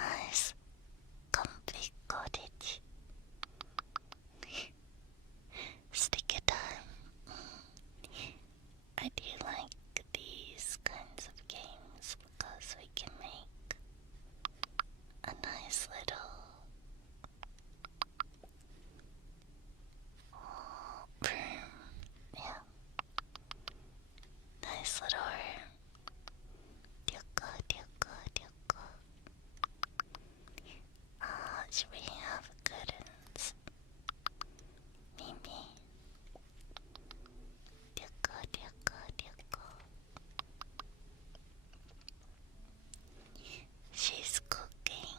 nice, comfy cottage. Sticker time. I do like these kinds of games because we can make a nice little room. Yeah. Nice little room. Should we have curtains? Maybe. She's cooking.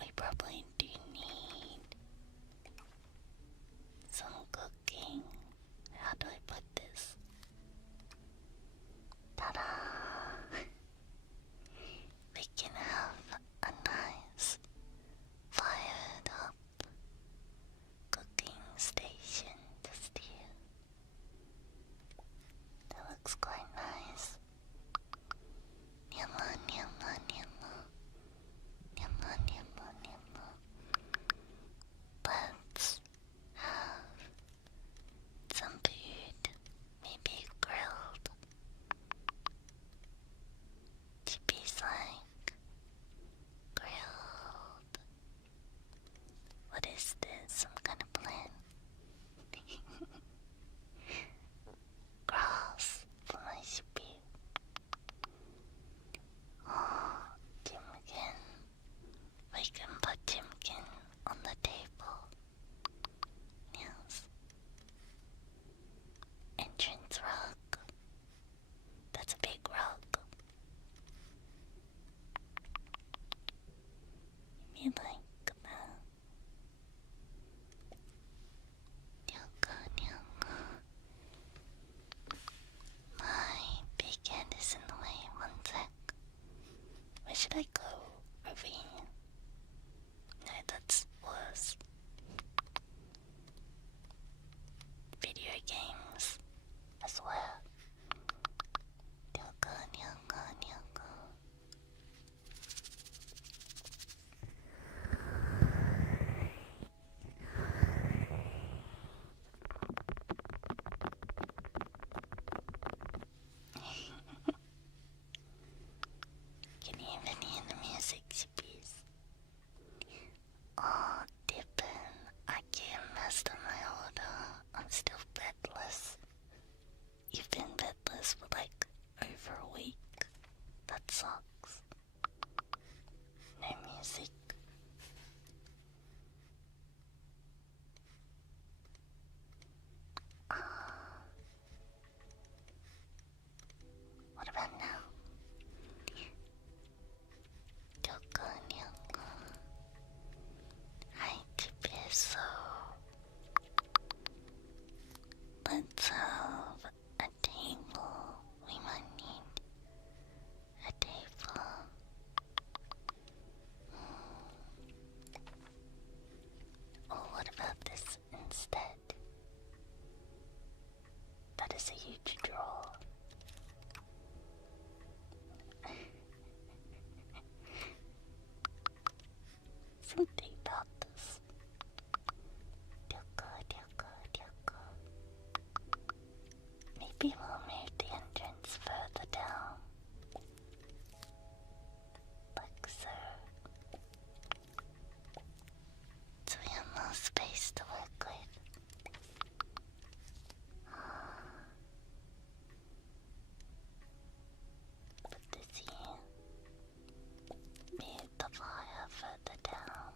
We probably do need some cooking. How do I put this? Ta-da! We can have a nice fired up cooking station just here. That looks quite nice. Nyama, nyama, nyama. Nyama, nyama, nyama. Let's have some food. Maybe grilled. Sheepy's like grilled. What is this? Some kind of plant? Grass for my sheepy. Oh, Jimkin. We can put Jimkin on the table. Yes. Entrance rug. That's a big rug. You like that? Nyaka, nyaka. My big hand is in the way. One sec. Where should I go? Over here? No, that's worse. Video games. I swear. Nyaka, nyaka, nyaka. Can you even hear the music, Sheepies? Oh, Dippin', I can't mess up my order. I'm still bedless. You've been bedless for like over a week. That sucks. No music. What about now? Nyaka, nyaka. Hi, Tipiso. Let's have a table. We might need a table. Or what about this instead? That is a huge draw. Something about this. Maybe we'll move the entrance further down. Like so. So we have more space to work with. Put this here. Move the fire further down.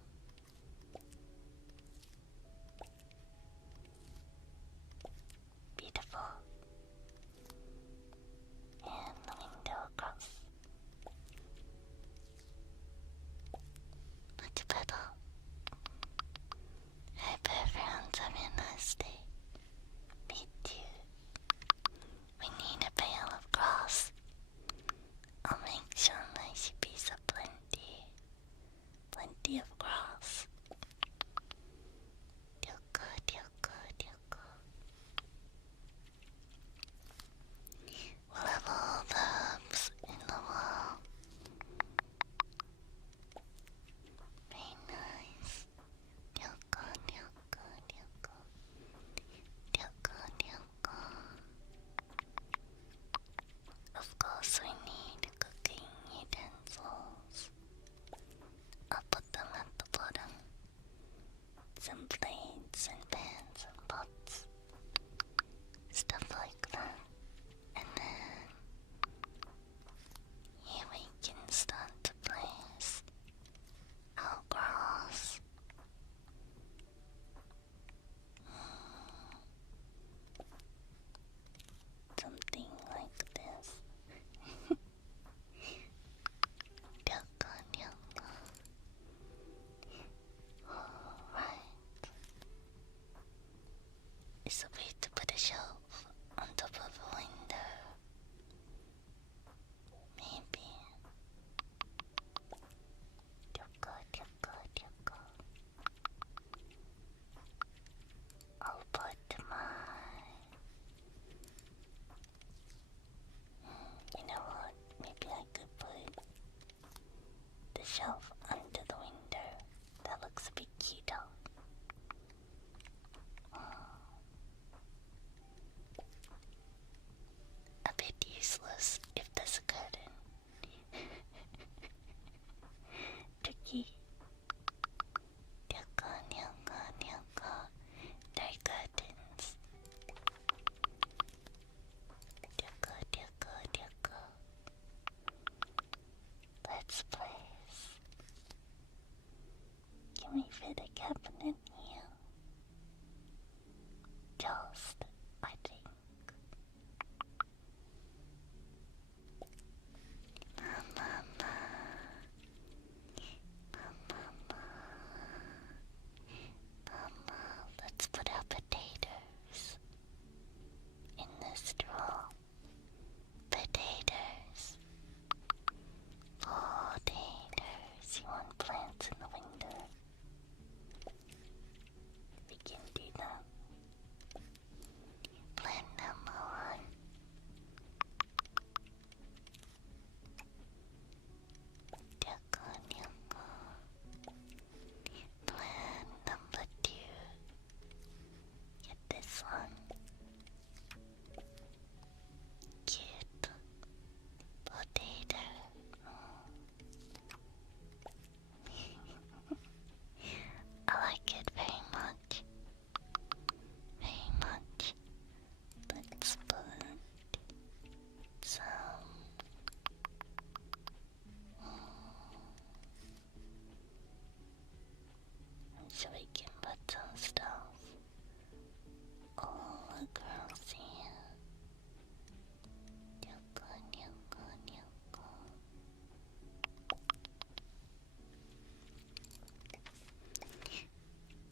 and blades and pans and pots, stuff like that. And then here we can start to place our grass. Something like this. Alright. It's a way to put a shelf on top of a window. Maybe. I'll put my... You know what? Maybe I could put the shelf under the window. That looks a bit cuter. A bit useless if there's a curtain. Tricky. Dark curtains. Let's place. Can we fit a cabinet here? Just, I think. Let's put our potatoes in this drawer. Potatoes. Potatoes. You want plants in the window? We can do that. Plant number 1. Plan number 2. Get this one. Cute potato. I like it very much. Very much. Let's put some so we can put some stuff all across here.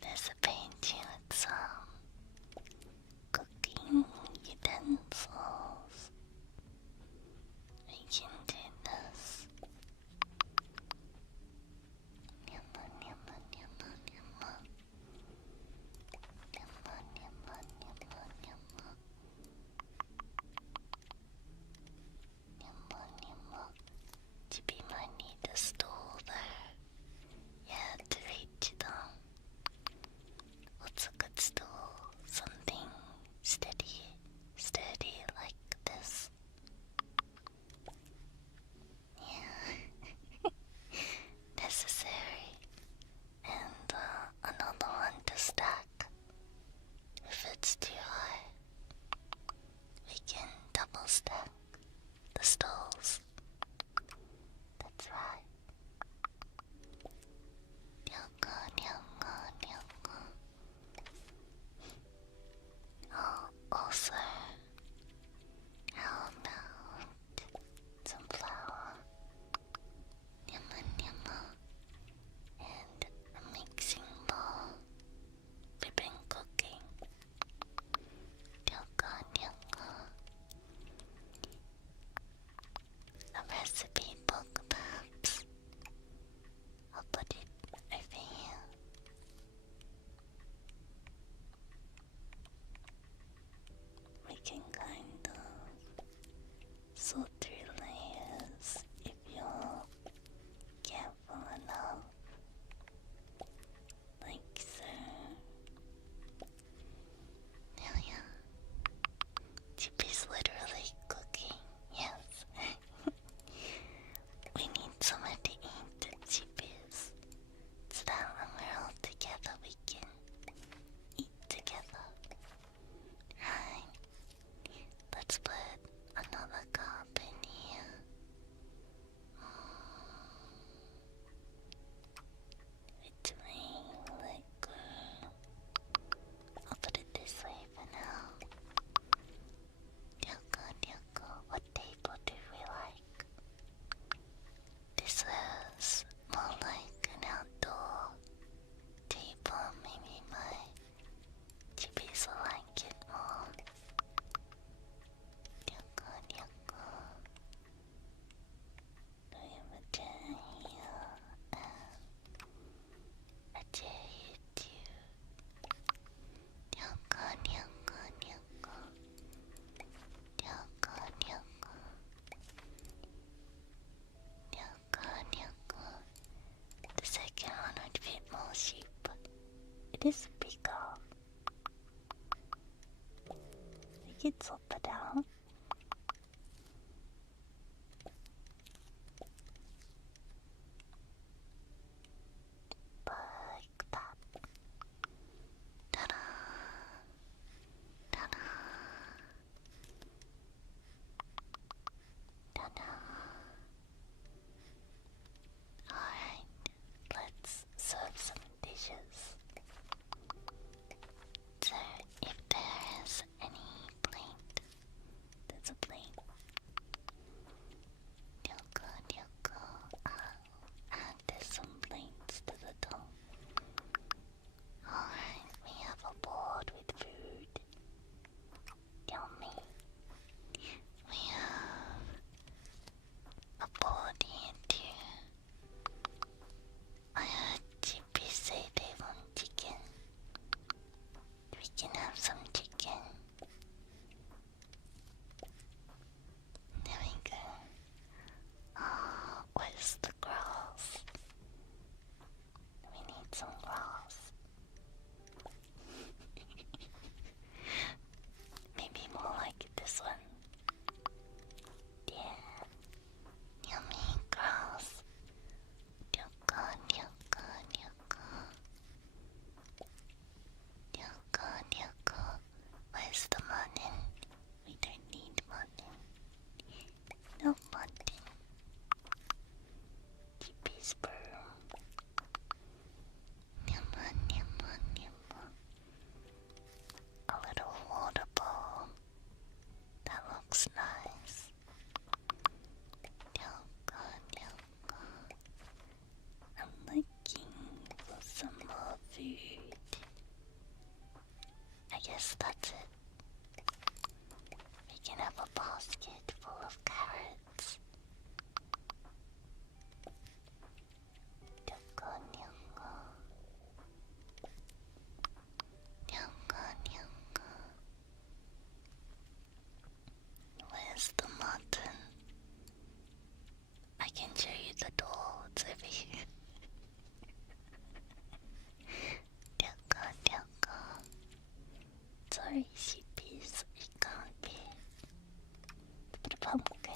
There's a painting with some cooking utensils. We can do this. is bigger. We can swap it out. Like that. Ta-da! Ta-da! Ta-da! Alright, let's serve some dishes. So, if there is any plate, there's a plate. Yoko, yoko. And there's some plates to the top. Alright, we have a board with food. Yummy. We have a board here too. I heard Sheepy say they want chicken. We can have some chicken. There we go. Where's the grass? We need some grass. Maybe more like this one. Yeah. Yummy grass. Yoko, yoko, yoko. Yoko, yoko. Where's the mutton? We don't need mutton. No mutton. Sheepy's broom. Nyama, nyama, nyama. A little water bowl. That looks nice. Yoko, yoko. I'm looking for some more food. I guess that's it. We can have a basket full of carrots. Yoko, yoko. Yoko, yoko. Where's the mutton? I can show you the door. It's over here. Yoko, yoko. Sorry, sheepies. It can't be. Put a pumpkin.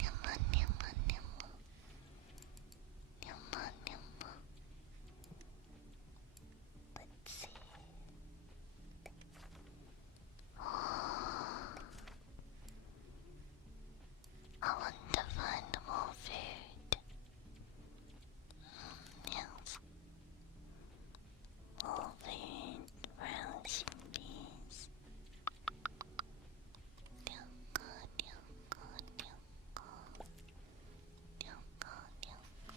Nyama, nyama, nyama. Nyama, nyama. Let's see. I want to find more food. Yes. More food for alchemist. Yoko, yoko, yoko. Yoko, yoko.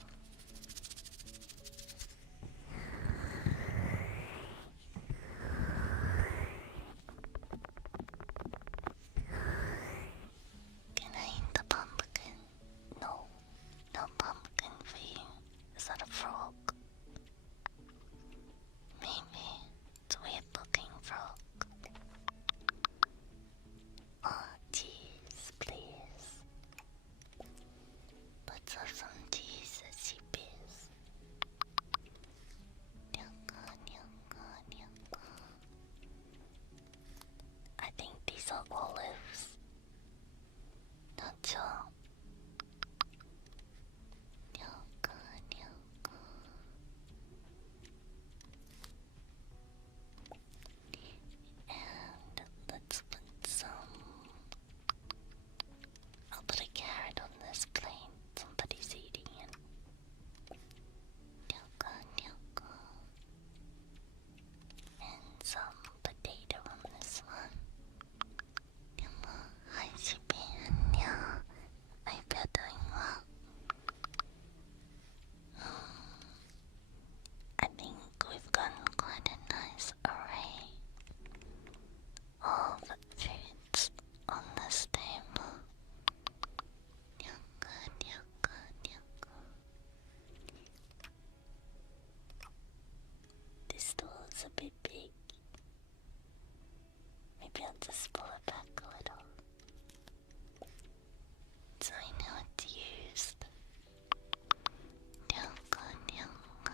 Can I eat the pumpkin? No. No pumpkin for you. Is that a frog? Maybe. It's a weird looking frog. Oh, cheese, please. Let's have some cheese as sheepies. Yoko, yoko, yoko. I think these are olives. Not sure. Yoko, yoko. And let's put some. I'll put a carrot on this plate. Somebody's eating it. Yoko, yoko. And some potato on this one. Yama, hi Sheepy, annyeong. I hope you're doing well. I think we've gotten quite a nice array of foods on this table. Yoko, yoko, yoko. This door is a bit big. Maybe I'll just pull it back a little. So I know it's used. Yoko, yoko.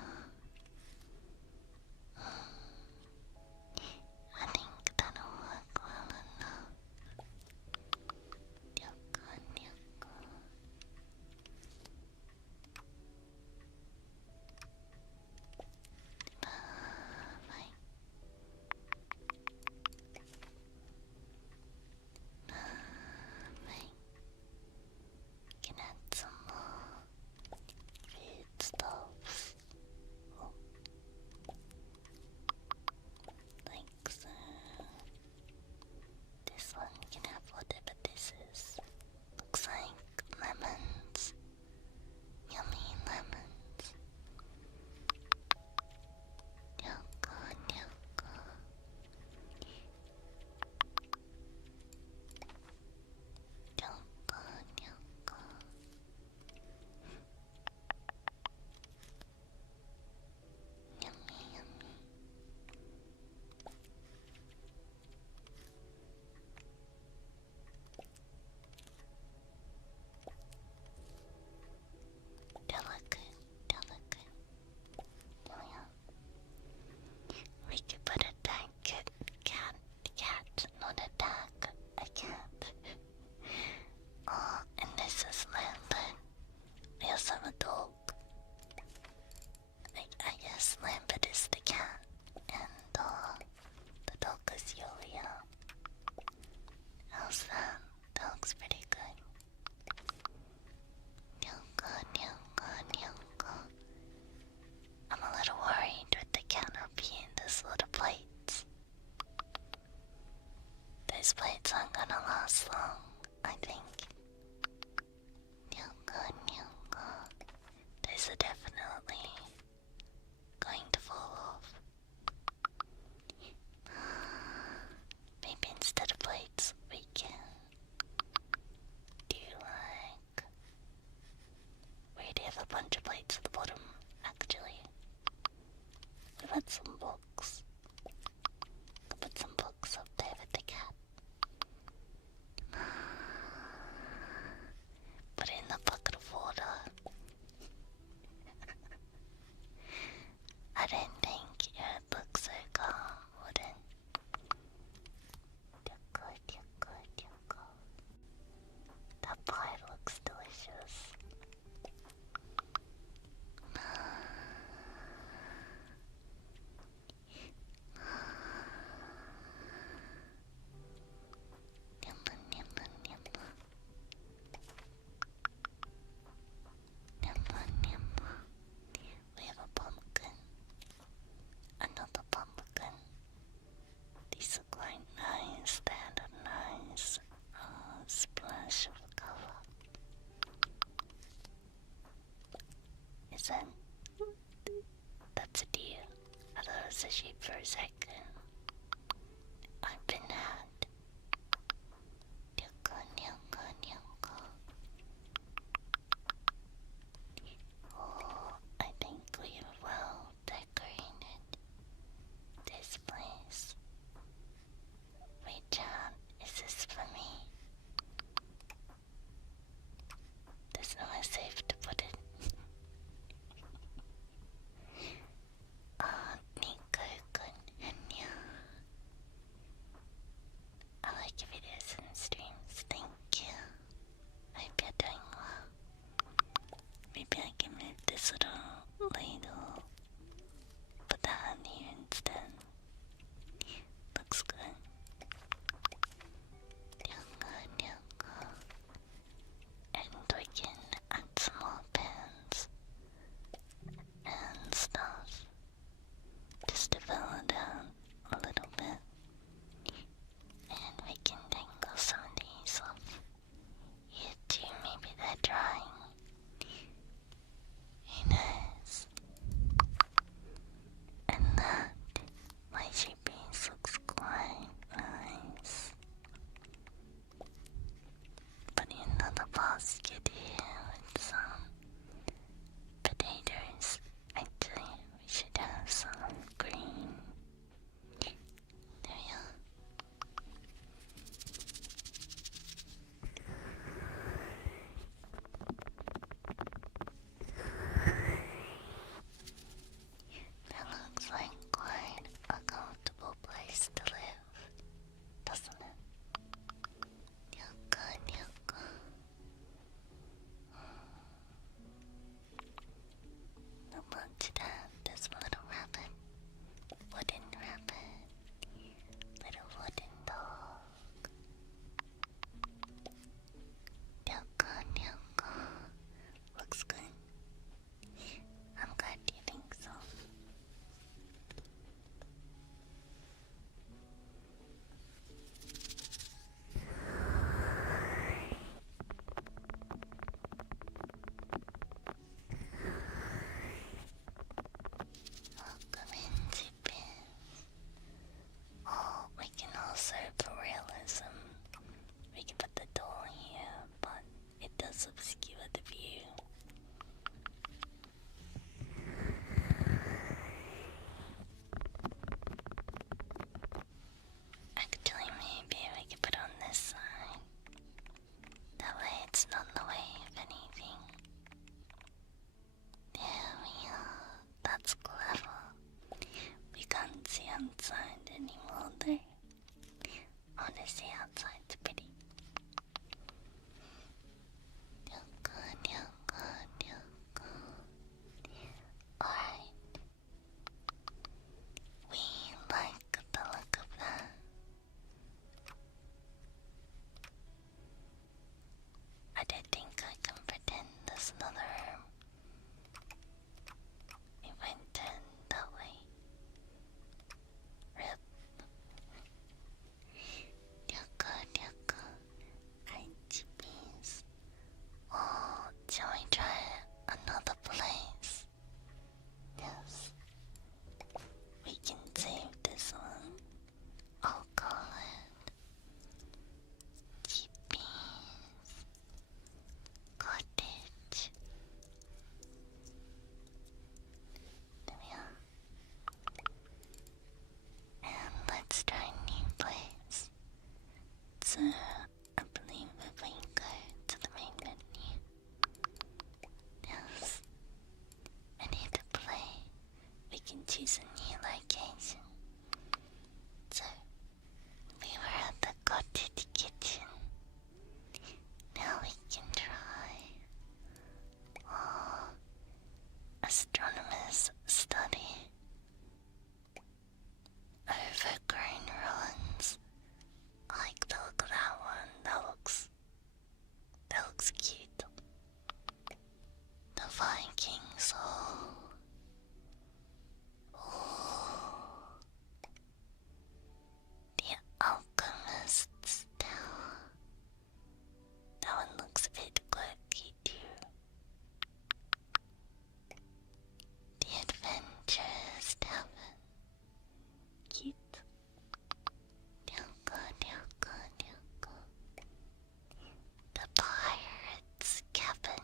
put some books. I'll put some books up there with the cat. Put it in a bucket of water. I didn't think it would look so calm, wouldn't? That pie looks delicious. We have a pumpkin. Another pumpkin. These look like nice. They had a nice splash of color. That's a deer. I thought it was a sheep for a second. I've been had. Oh, I think we have well decorated this place. VRChat, is this for me? There's nowhere safe to put it. Nico-kun, Henya. choose a new location. So, we were at the cottage kitchen. Now we can try astronomers study overgrown ruins. I like the look of that one. That looks cute. The Vikings. The alchemist's tower. That one looks a bit quirky too. The adventurer's tavern. Cute. The pirate's cabin.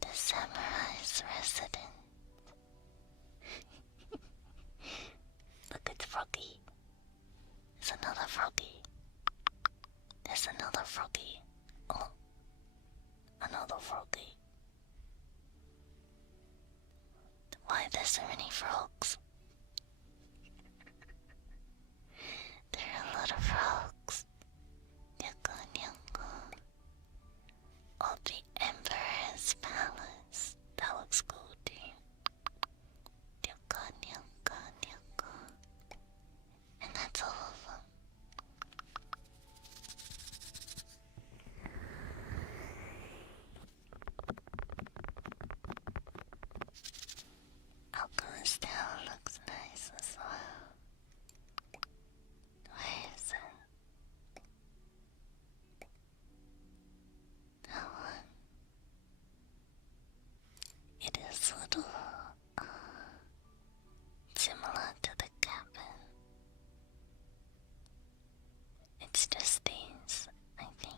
The samurai's residence. Look at Froggy. There's another Froggy. There's another Froggy. Oh, another Froggy. Why are there so many frogs? There are a lot of frogs. Oh, the Emperor's Palace. That looks cool too. And that's all of them. Alchemist Tower looks nice as well. Where is it? That one. It is a little similar to the cabin. It's just these, I think.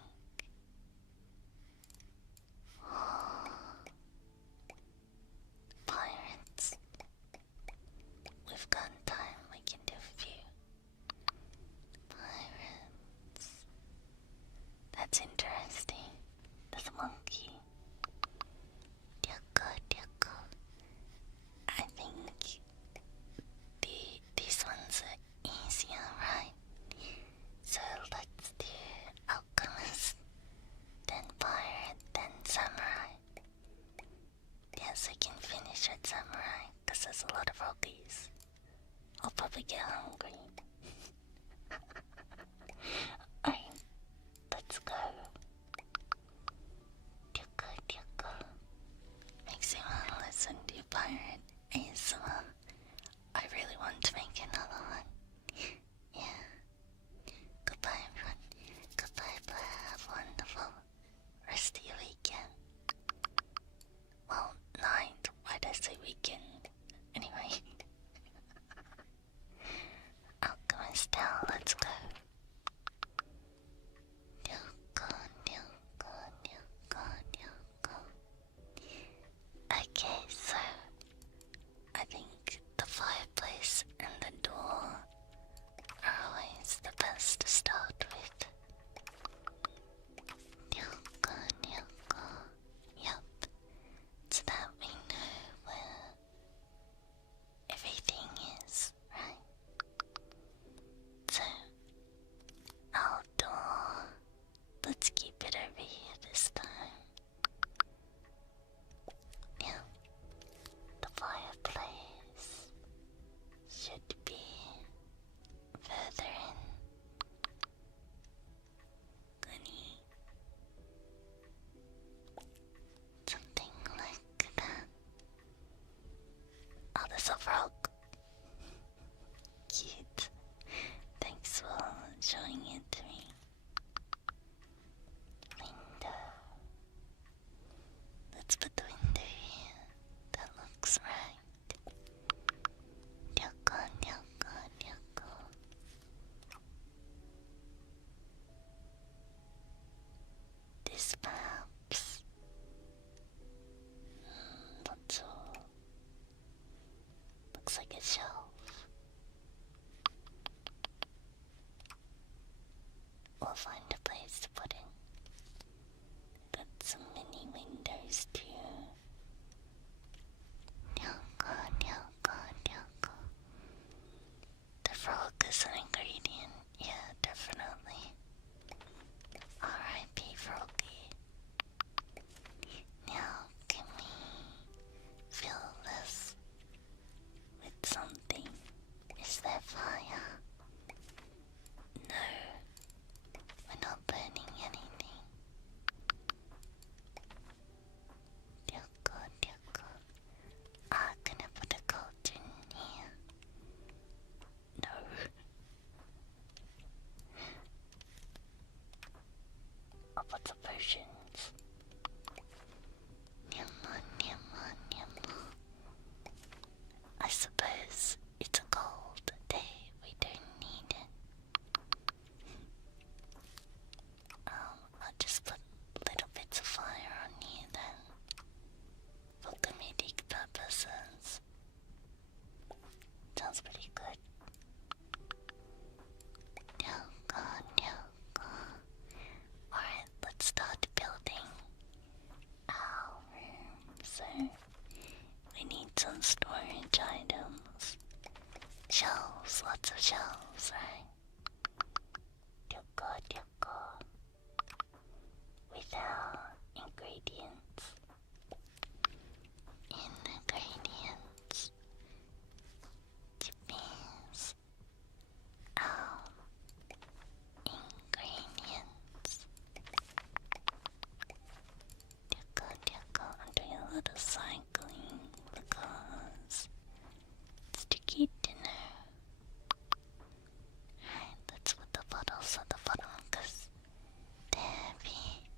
Pirates. We've got time, we can do a few. Pirates. That's interesting. There's a monkey. I think these ones are easier, right? So let's do alchemist, then pirate, then samurai. Yes, I can finish with samurai, because there's a lot of rockies. I'll probably get hungry. Alright, let's go. lots of shelves, right? Ryoko without ingredients. Japanese ingredients. I'm doing a little cycling because it's tricky to know. Right, let's put the bottles at the bottom because they're heavy.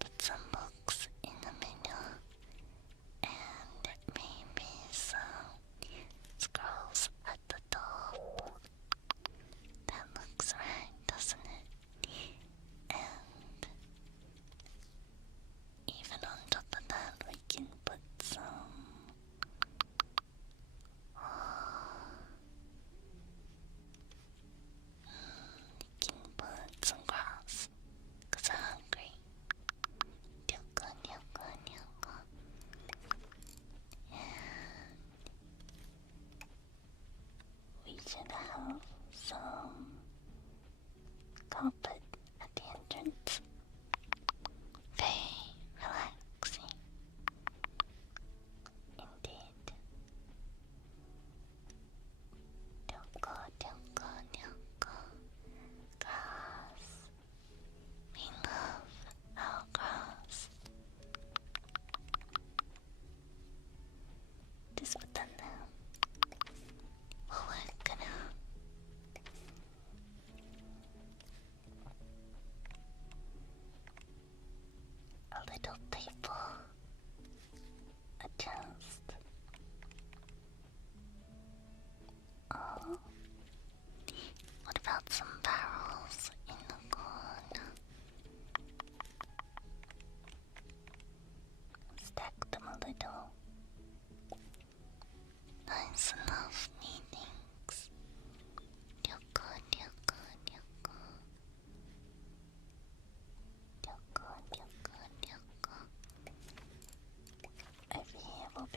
Put some books in the middle and maybe some scrolls at the top. That looks right, doesn't it? And even on top of that, we can put some grass, because I'm hungry. And we should have some carpet at the entrance. Very relaxing. Indeed. Grass. We love our grass. Just put that down. We'll work it out. A little table. A chest. Oh. What about some barrels in the corner? Stack them a little. Nice enough meetings. Over here we'll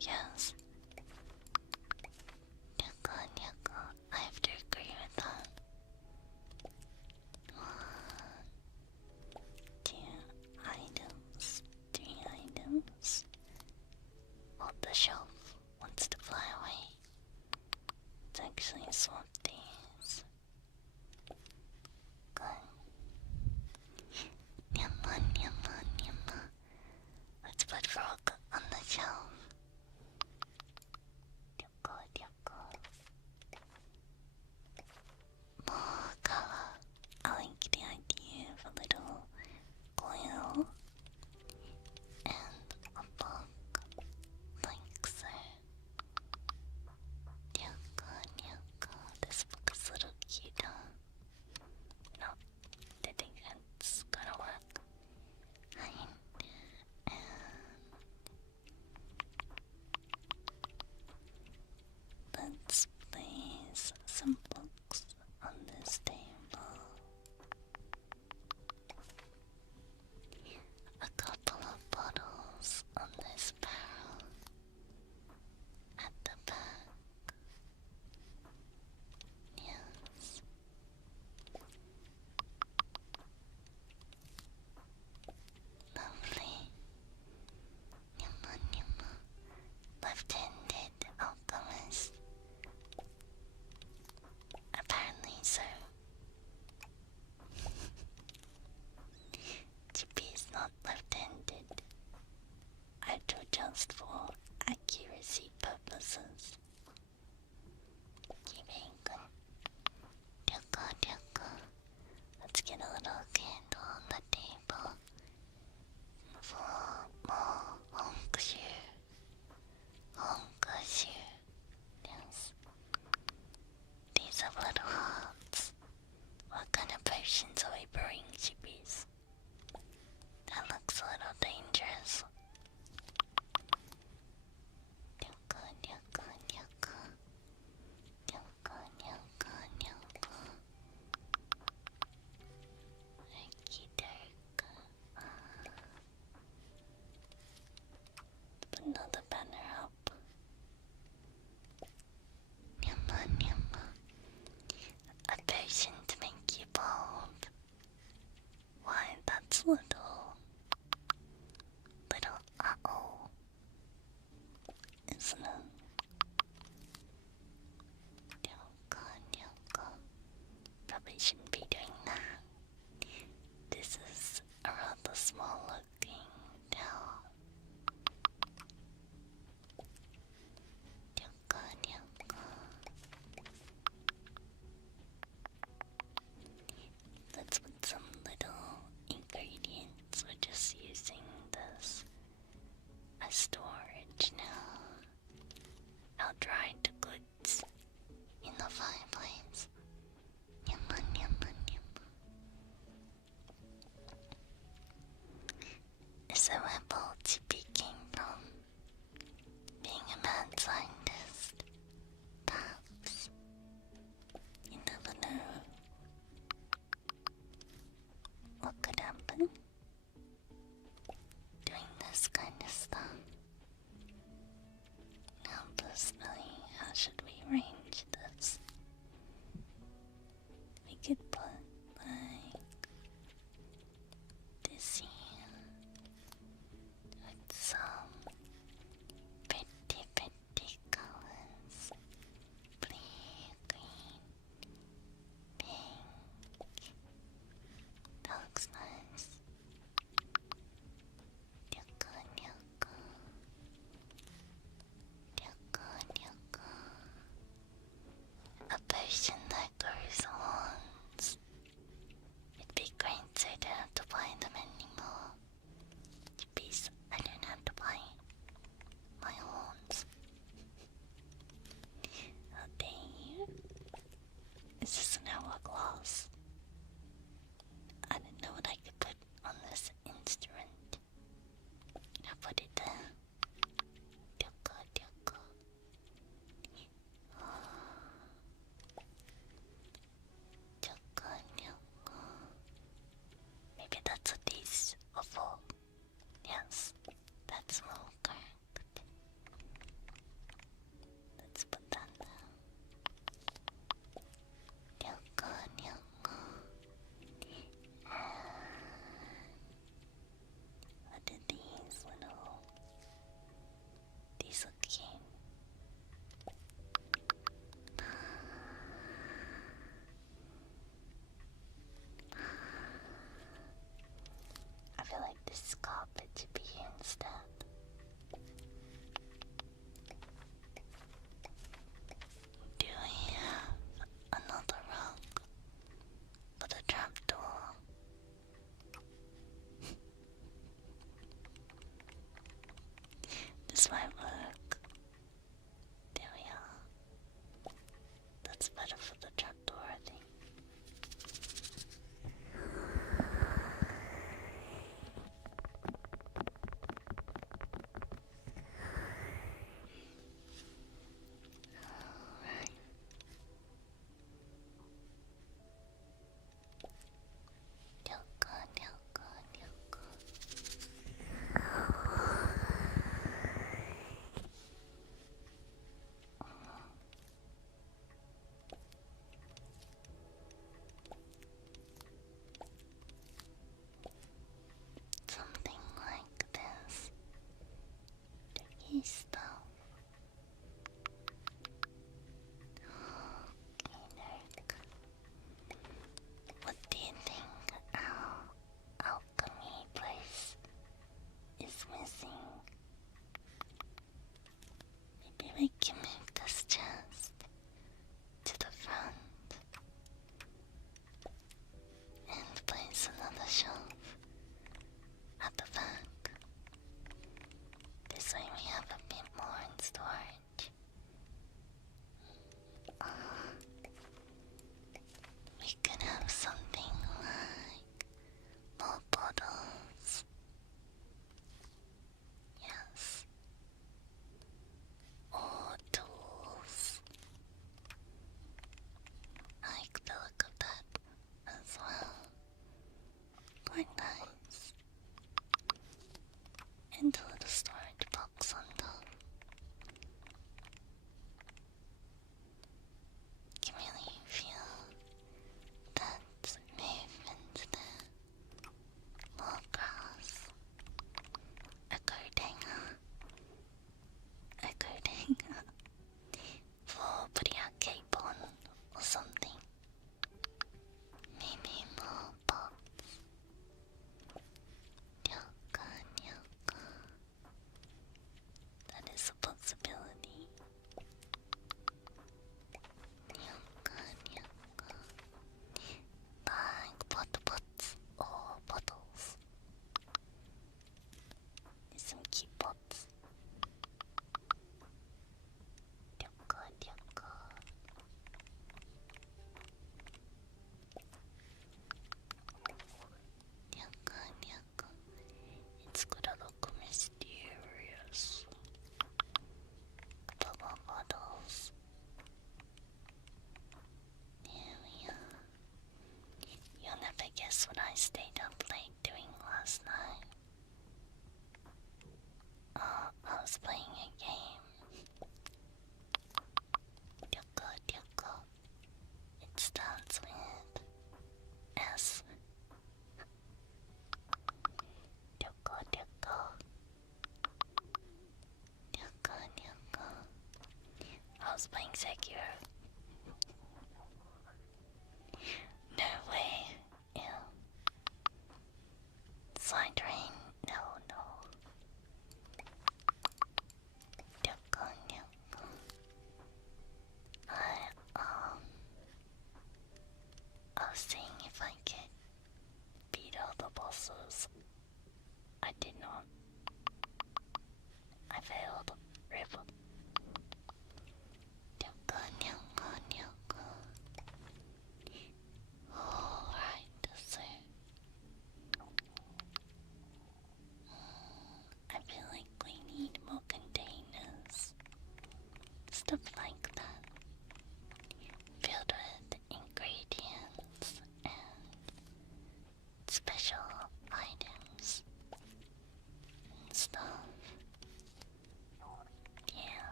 Yes. Nyaka, nyaka. I have to agree with that. 1, 2 items. 3 items. Hold the shelf wants to fly away. Let's actually swap these. Good. Nyama, nyama, nyama. Let's put Frog on the shelf. Dyoko, dyoko. More color. I like the idea of a little coil and a book like so. Dyoko, dyoko. This book is a little cute, huh? No, I think it's gonna work. Fine. And let's place some books on this table. A couple of bottles on this barrel at the back. Yes. Lovely. Nyama, nyama. Left-handed alchemist. Apparently so. Sheepy is not left-handed. I have to adjust for accuracy purposes. Keeping good. Dyoko, dyoko. Let's get a little candle on the table for more honkushu. Honkushu. Yes. These have little hearts. What kind of potions are we brewing, Sheepies? That looks a little dangerous. Dyoko, dyoko, dyoko. Dyoko, dyoko, dyoko. Okey-doke. Put another banner up. Nyama, nyama. A potion to make you bold. Why, that's little uh-oh, isn't it? Dyoko, dyoko. Probably shouldn't be doing that. This is a rather small looking tower. Dyoko, dyoko. Let's put some little ingredients. We're just using this as storage now. I'll dry the goods in the fireplace. Nyama, nyama, nyama. Is that where Sheepy came from? Being a mad scientist? Perhaps. You never know what could happen doing this kind of stuff. Now personally, how should we rate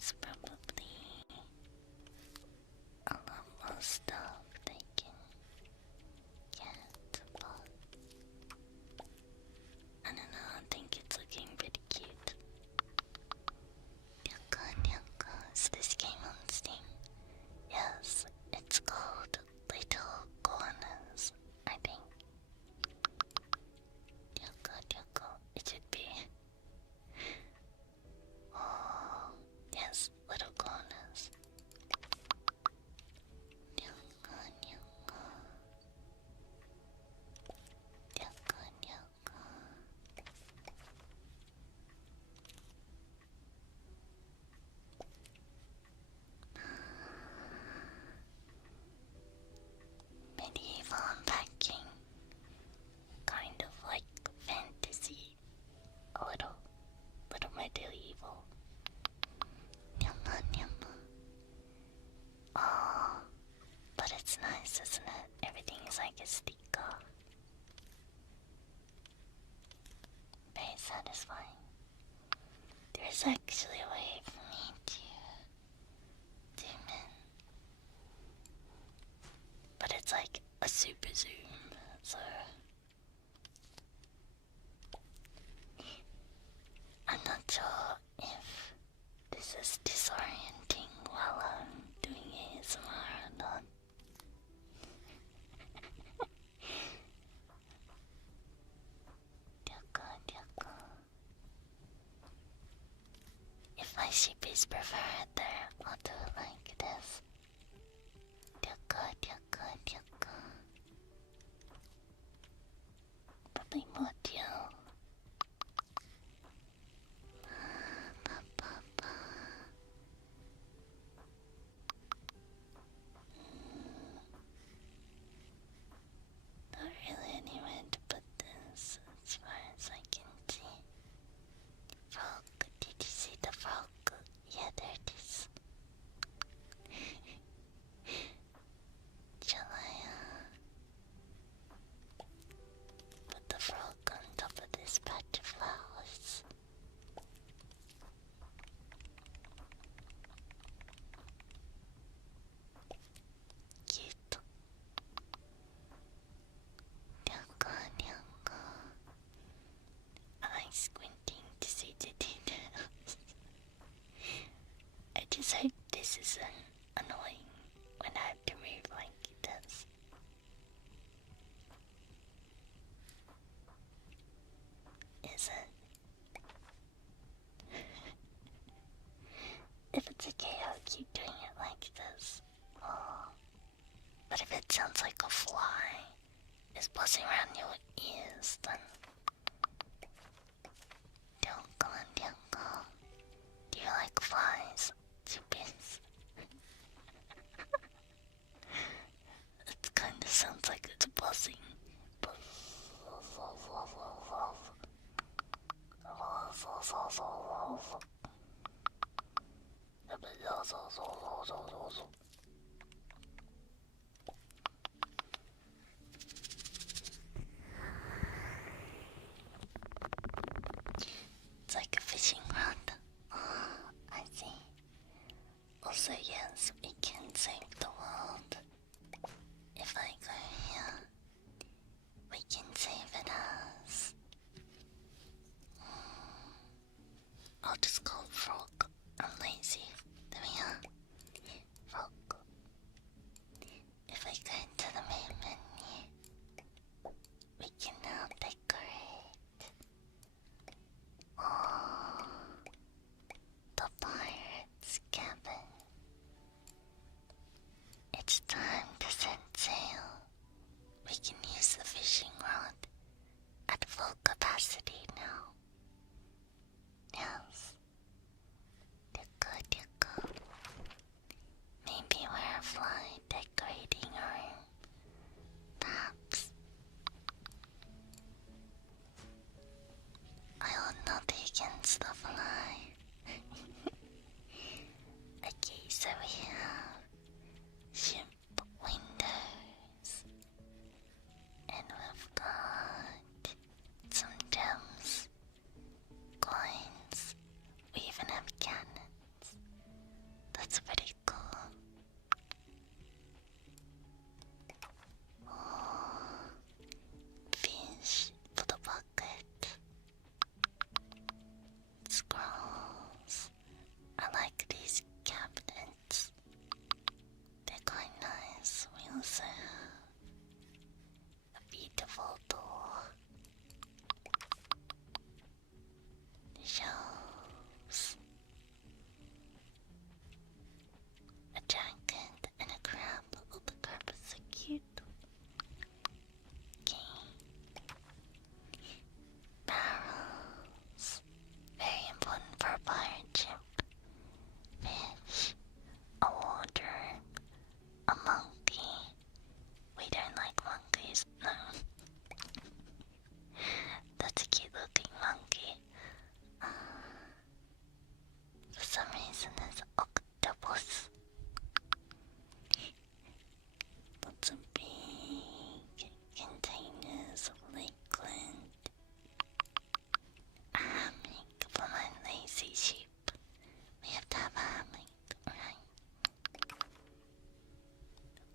there's probably a lot more stuff they can get, but I don't know, I think it's looking pretty cute. Nyaka, is this game on Steam? Yes, it's called Little Corners, I think. Nyaka, it should be. Oh, yes, Little Corners. Nyaka. Medieval unpacking. Kind of like fantasy. A little medieval. Nyama. Oh, but it's nice, isn't it? Everything is like a sticker. Very satisfying. There's actually a way for me to zoom in. But it's like a super zoom, so I'm not sure if this is disorienting while I'm doing ASMR or not. If my sheepies prefer it there, I'll do it like this. Probably more chill. Not really anywhere to put this as far as I can see. Frog, did you see the frog? Yeah, there it is. Shall I put the frog on top of this patch of flowers? Cute. Nyaka. I like squinting to see the details. I just hope this isn't annoying when I have to move like this. Is it? If it's okay, I'll keep doing it like this. Oh. But if it sounds like a fly is buzzing around your ears, then Dyoko. Do you like flies? Sheepies? It kinda sounds like it's buzzing. It's like a fishing rod. I see. Also, yes, we can save the world. If I go here, we can save it as... I'll just call it frog. I'm lazy. There we are. Frog. a monkey. We don't like monkeys. No. That's a cute looking monkey. For some reason there's octopus. Lots of big containers of liquid. A hammock for my lazy sheep. We have to have a hammock, right?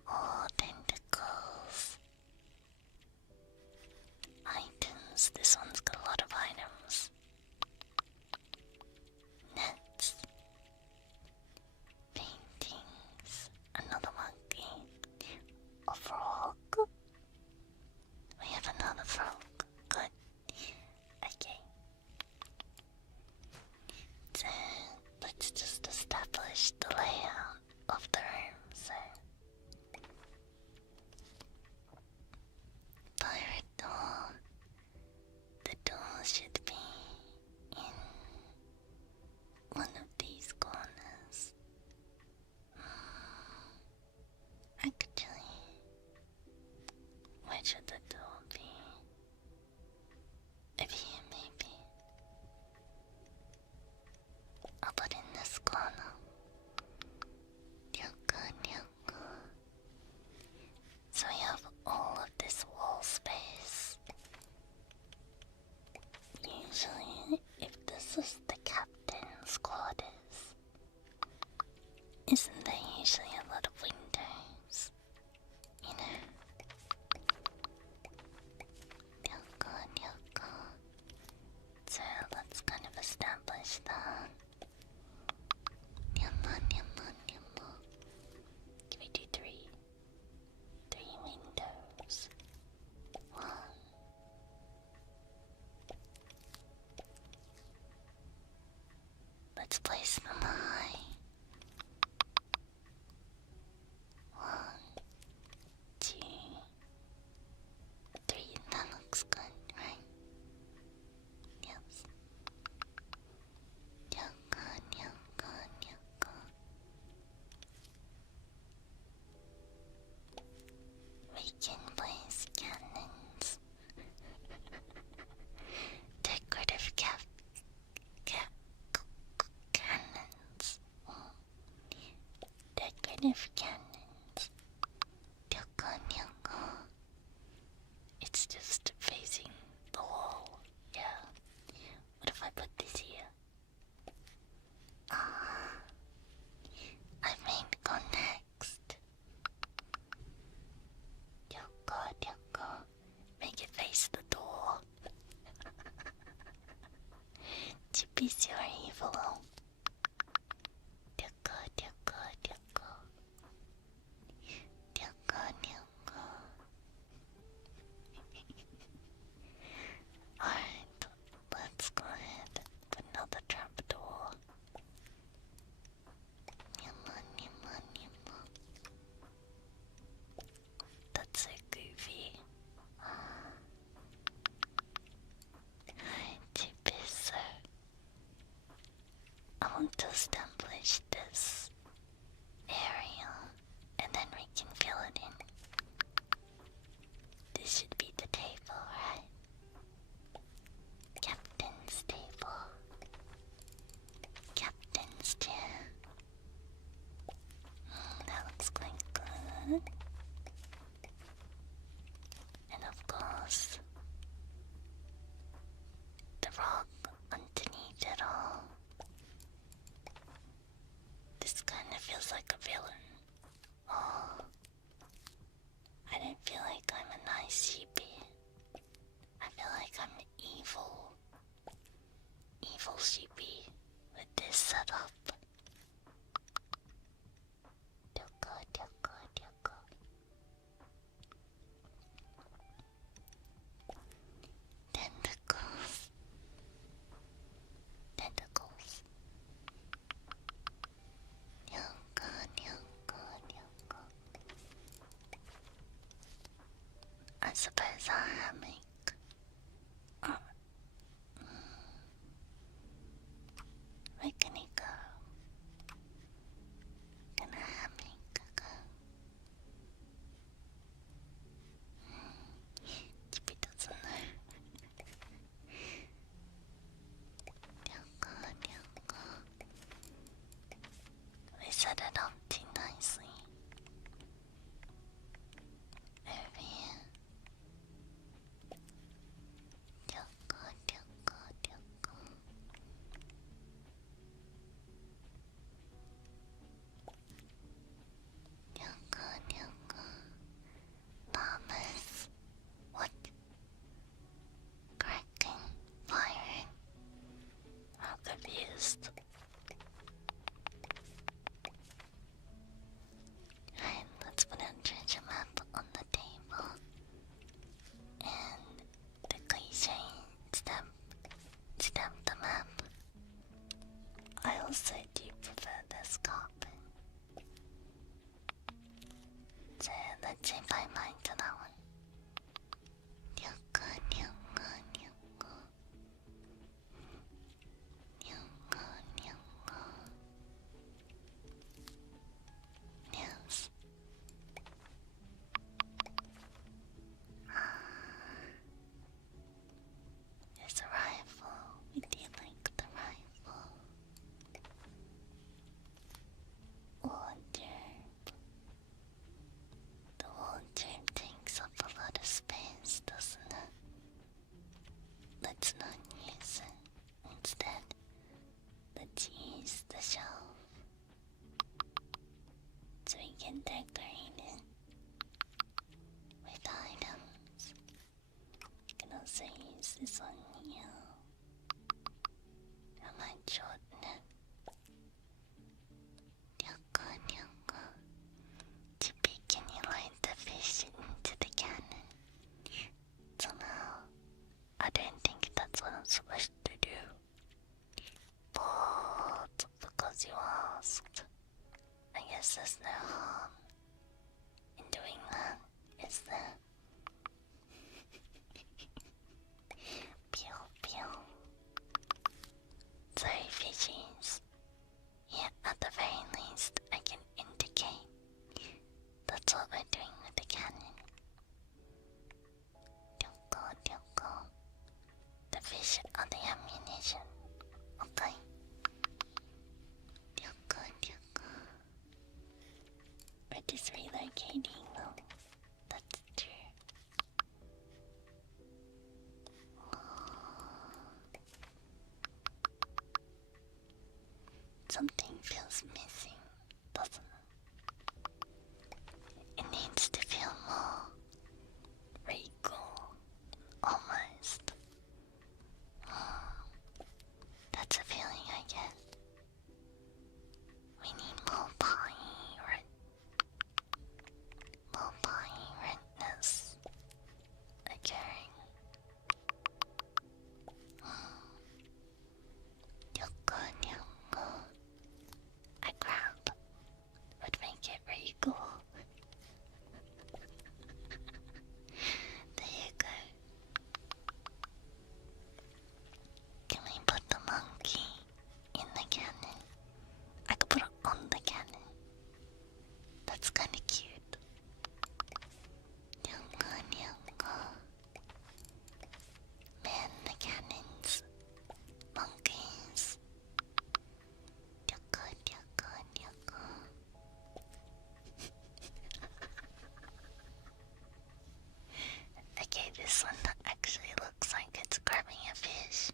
Oh, tentacles. Items. This one's got a lot of items. Nets. Paintings. Another monkey. A frog. We have another frog. Good. Okay. So let's just establish the layout of the room. So pirate door. The door should be in one of these corners. Actually, where should the door be? Over here, maybe. I'll put in this corner. Yoko. So we have all of this wall space. Usually, if this is the captain's quarters, isn't there usually a lot of windows? You know? Yoko. So let's kind of establish that. Nyama. Can we do three? 3 windows. 1. Let's place them high. 1, 2, 3. That looks good, right? Yes. Yoko. We can place cannons. Decorative cannons. Decorative cannons. Yoko. It's just facing the wall. Yeah. What if I put this here? I made go next. Yoko. Make it face the door. Chippy's your evil. Yoko. Alright, let's go ahead and put another trapdoor. Nyama. That's so goofy. Alright, Chippy, I want to establish this area and then we can fill it in. This should be the table, right? Captain's table. Captain's chair. That looks quite good. And of course, the rock underneath it all. This kind of feels like a villain. Oh, I don't feel like I'm a nice sheepy. I feel like I'm an evil sheepy with this setup. Yoko. Tentacles. Yoko. I suppose I'll hammock. Where can he go? Can a hammock go? let's say bye-bye to that one. Ryoko, ryoko, ryoko. Ryoko, ryoko. Yes. There's a rifle. We do like the rifle. Wardrobe. The wardrobe takes up a lot of space, doesn't it? Let's not use it. Instead, let's use the shelf so we can decorate it with items. You can also use this on you. I might shorten it. Ryoko, ryoko. Sheepy, can you light the fish into the cannon? Somehow, I don't think that's what I'm supposed to do. But because you asked, I guess there's no harm in doing that, is there? Pew, pew. Sorry, fishies. Yeah, at the very least, I can indicate that's what we're doing with the cannon. Ryoko, ryoko. The fish are the ammunition. Okay. Ryoko, ryoko. We're just relocating though. That's true. Something feels missing, doesn't it? It needs to feel more regal, almost. That's a feeling I get. We need more pirateness occurring. Ryoko, ryoko. A crab would make it regal. There you go. Can we put the monkey in the cannon? I could put it on the cannon. That's kinda cute. Ryoko, ryoko. Man the cannons. Monkeys. Ryoko, ryoko, ryoko. Okay, this one actually looks like it's grabbing a fish.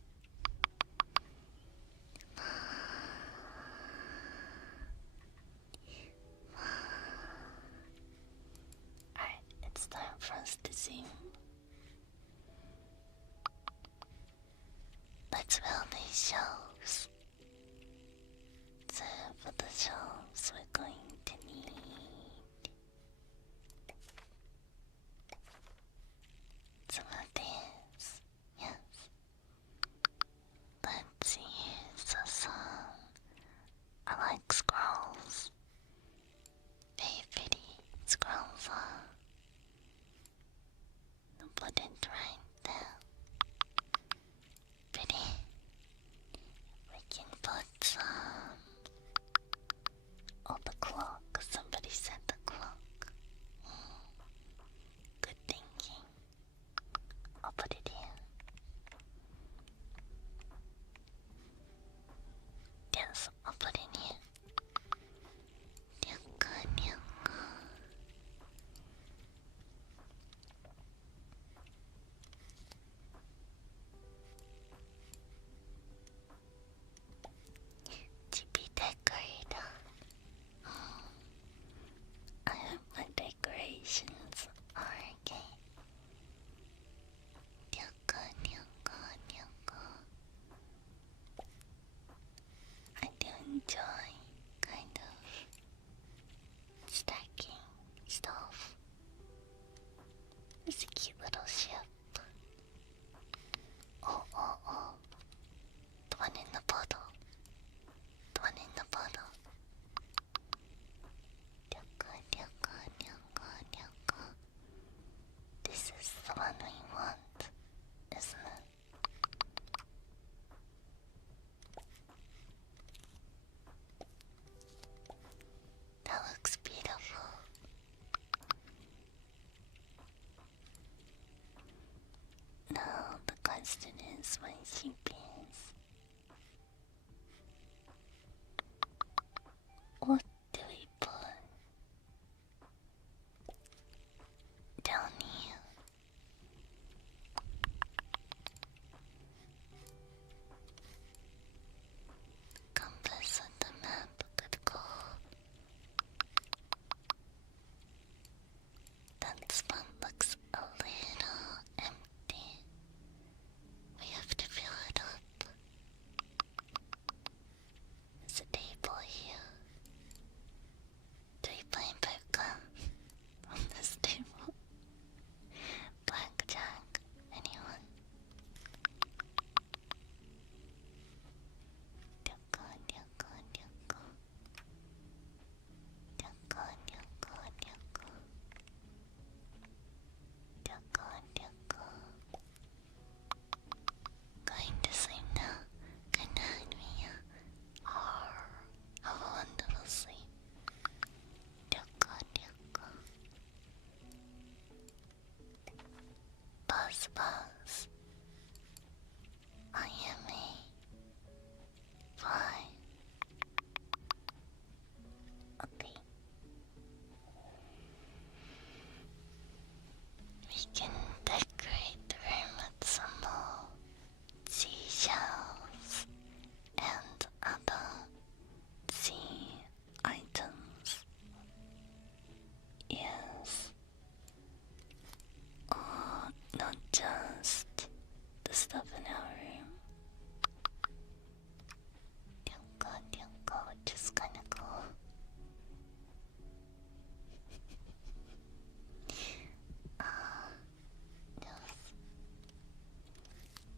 Alright, it's time for us to zoom. Let's build these shelves. So for the shelves we're going to need some of these. Yes. Let's use some. I like scrolls. Very pretty scrolls are. Put it right there. Pretty. We can put some. Oh, the clock. Somebody said the clock. Good thinking. I'll put it here. Yes, I'll put it here. Ryoko, ryoko. alchemist it is, my sheepies. What do we put down here? Compass with the map could go. That spot looks a little empty. We have to fill it up. There's a table here. Do we play poker on this table? Blackjack? Anyone? Dyoko, dyoko, dyoko. Dyoko, dyoko, dyoko. Dyoko, dyoko. Going to sleep now. Good night, Mia. Have a wonderful sleep. Dyoko, dyoko. Buzz, buzz. I am a fly. Okay. We can decorate the room with some more seashells and other sea items. Yes. Oh, not just the stuff in our room. Dyoko, dyoko, which is kinda cool. Yes.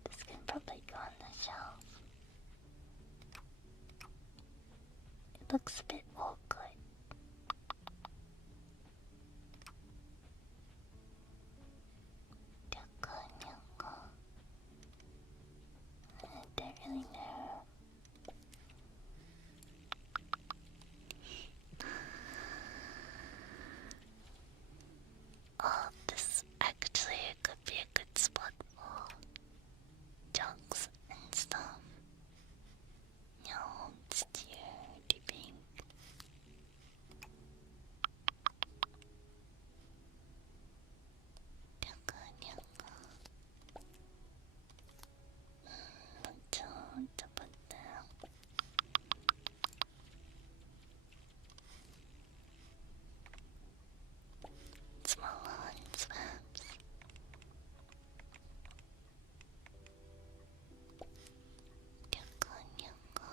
This can probably go on the shelf. It looks a bit awkward. Dyoko, dyoko. I don't really know. Oh, this actually could be a good spot for jugs and stuff. No, it's too big. Dyoko, dyoko. What to put there? Smaller ones, perhaps. Dyoko, dyoko.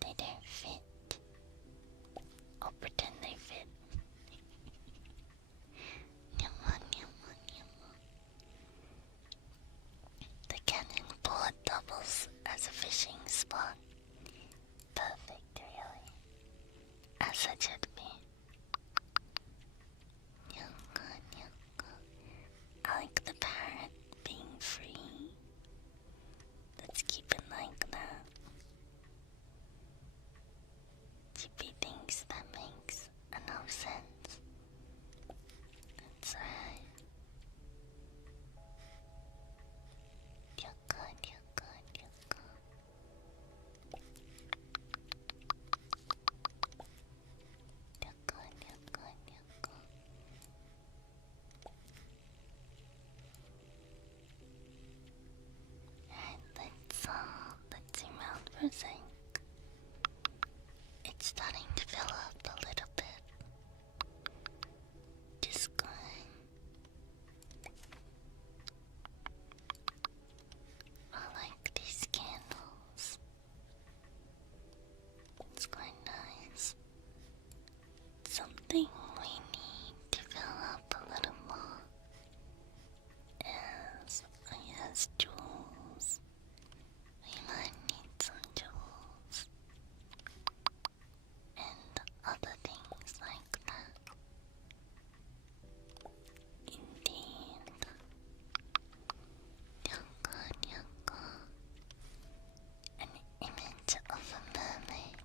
They don't fit. I'll pretend they fit. Nyama, nyama, nyama. The cannon board doubles as a fishing spot. Perfect, really. As it should be. Nyoko, nyoko. I like the parrot being free. Let's keep it like that. Sheepy thinks that makes enough sense. That's right. Dyoko, dyoko, dyoko. Dyoko, dyoko, dyoko. Alright, let's zoom out for a sec. It's starting to fill up a little bit. Just going. I like these candles. It's quite nice. Something we need to fill up a little more is, jewels. We might need some jewels and other things like that. Indeed. Dyoko, dyoko. An image of a mermaid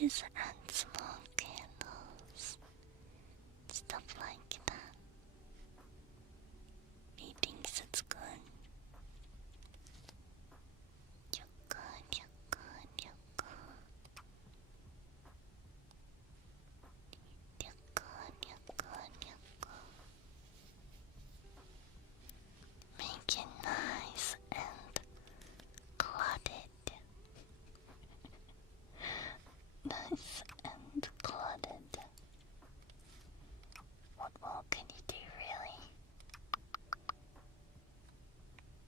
just add small candles, stuff like that. He thinks it's good. Yucca, yucca, yucca. Yucca, yucca, yucca. Make it nice and clotted. Nice and clotted. What more can you do, really?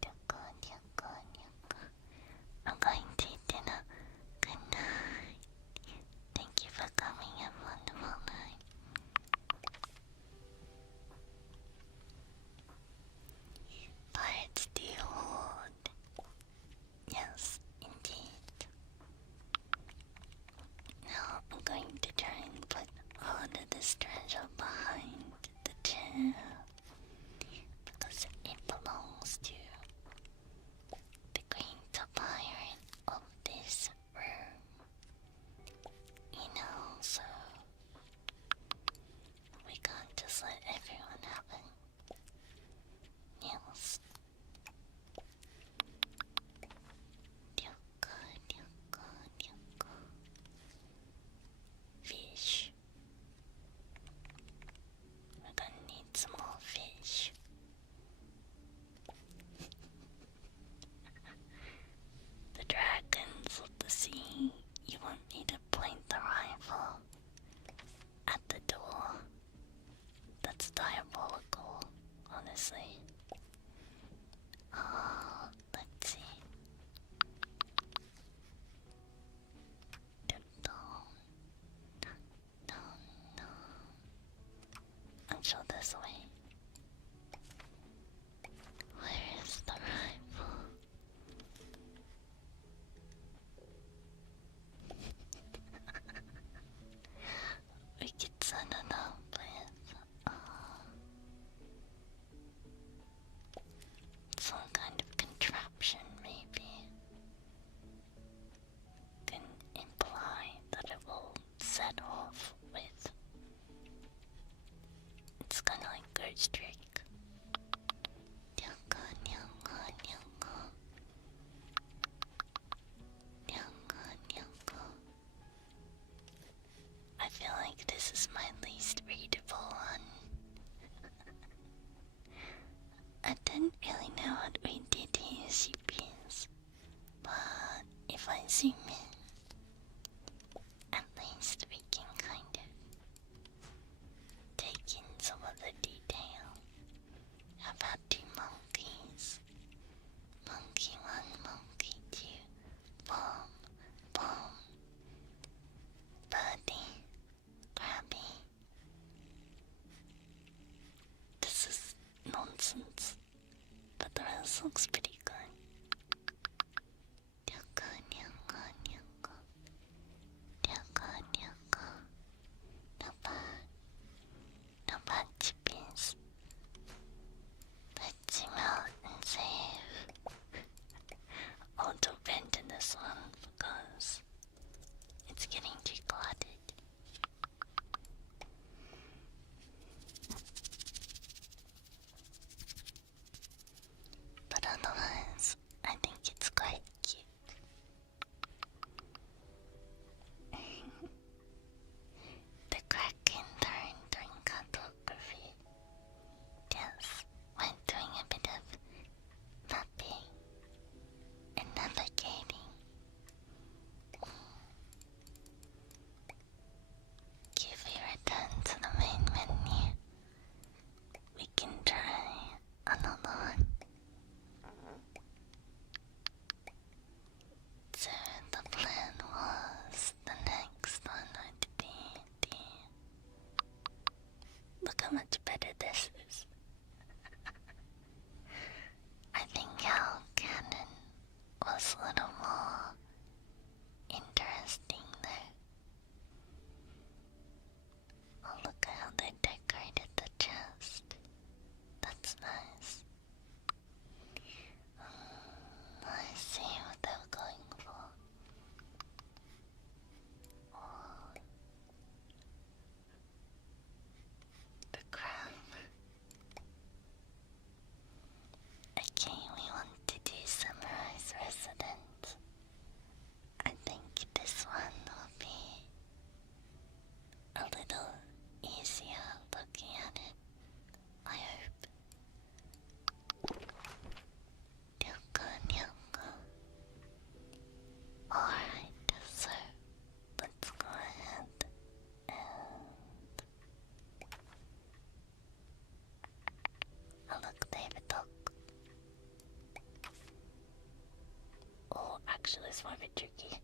Yucca, yucca, yucca. I'm going to dinner. Good night. Thank you for coming. Have a wonderful night. Pirates do hold. Yes, indeed. Now I'm going to try and put all of this treasure behind the chair because it belongs to the queen pirate of this room. You know, so we can't just let everyone have it. Yes. Yucca, yucca, yucca. Fish. We're gonna need some more fish. The dragons of the sea. You want me to point the rifle at the door? That's diabolical, honestly. Oh, let's see. No, no, no. I'm sure this way. Where is the rifle? We could set it up with some kind of contraption, maybe. Can imply that it will set off with. It's kind of like ghost trick. Yucca, yucca, yucca. Yucca, yucca. I feel like this is my least readable one. I didn't really know what we did here, Sheepies. But if I zoom in, at least we can kind of take in some of the detail. How about two monkeys? Monkey 1, monkey 2. Boom, boom. Birdie, Krabby. This is nonsense, but the rest looks pretty good. Yucca, yucca, yucca. Yucca, yucca. Not bad. Not bad, chippies. Let's zoom out and save. I'll jump into this one because it's getting too cluttered. But on the actually, this might be tricky.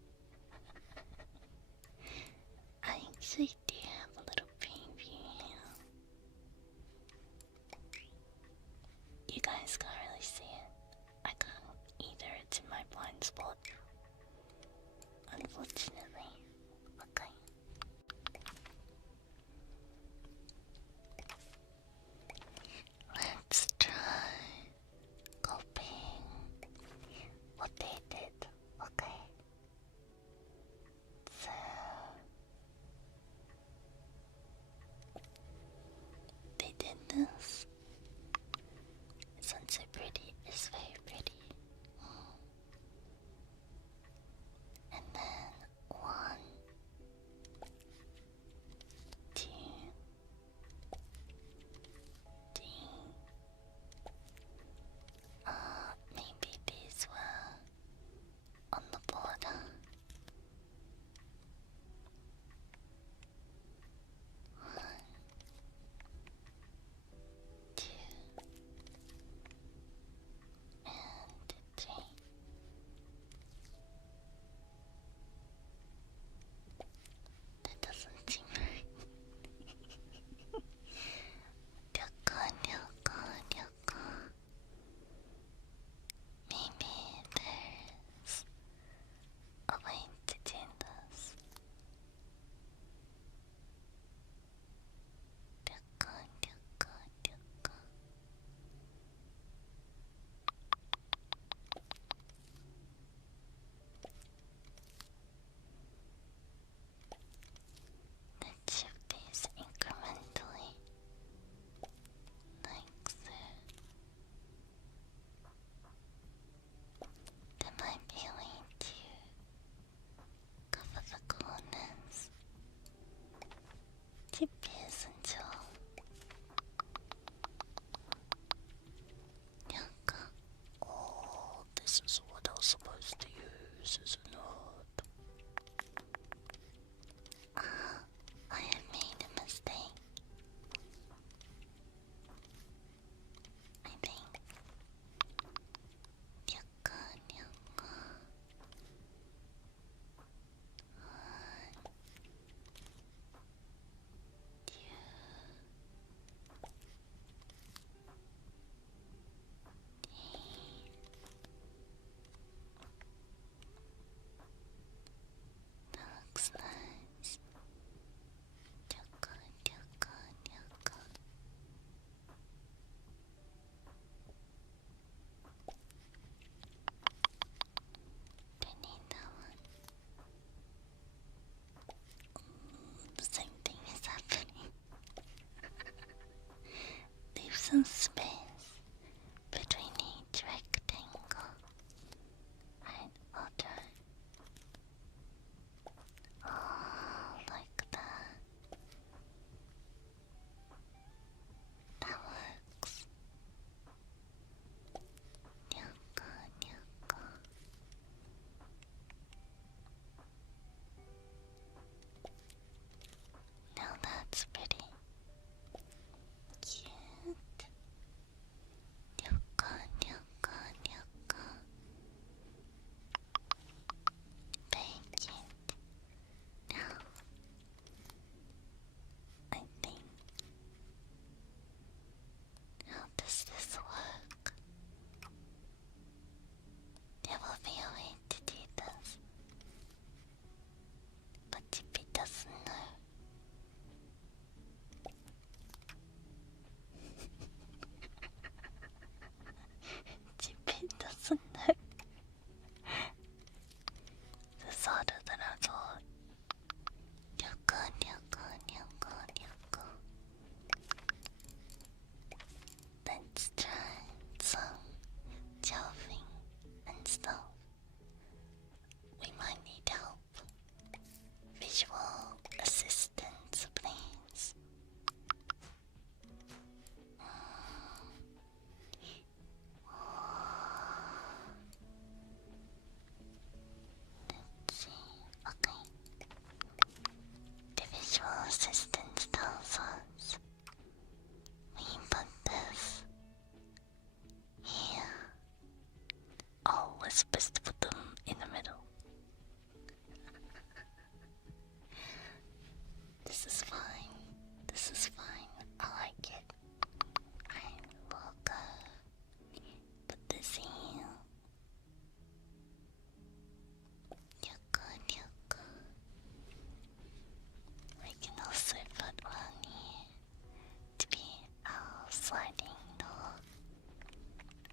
I actually do have a little preview here. You guys can't really see it. I can't either, it's in my blind spot. Unfortunately. Okay. Let's try copying what they did. Okay. So they did this. This one's so pretty. It's very pretty. And then 1, 2, 3. Maybe these were on the border. 1, 2, and 3. That doesn't seem right. Maybe there's a way to do this. Let's shift these incrementally, like so. There might be a way to cover the corners. Sheepy isn't all. Oh, this is what I was supposed to use, is it not? I have made a mistake. I think. Yucca. 1, 2. That looks nice. Yucca. Don't need that one. The same thing is happening. Leave some space between each rectangle. Right, I'll try. Oh, like that. That works. Yucca. Now that's pretty. Cute. Yucca. Very cute. Now, I think, how does this work? There will be a way to do this, but Sheepy doesn't know. Sheepy doesn't know. This is harder than I thought. Yucca. Let's try some shelving and stuff. We might need help. Visual assistance, please. Let's see. Okay. The visual assistance tells us we put this here. Oh, we're supposed to put them in the middle. This is fine. This is fine. I like it. I will go put this in. Yuka. We can also put one here to be our sliding door.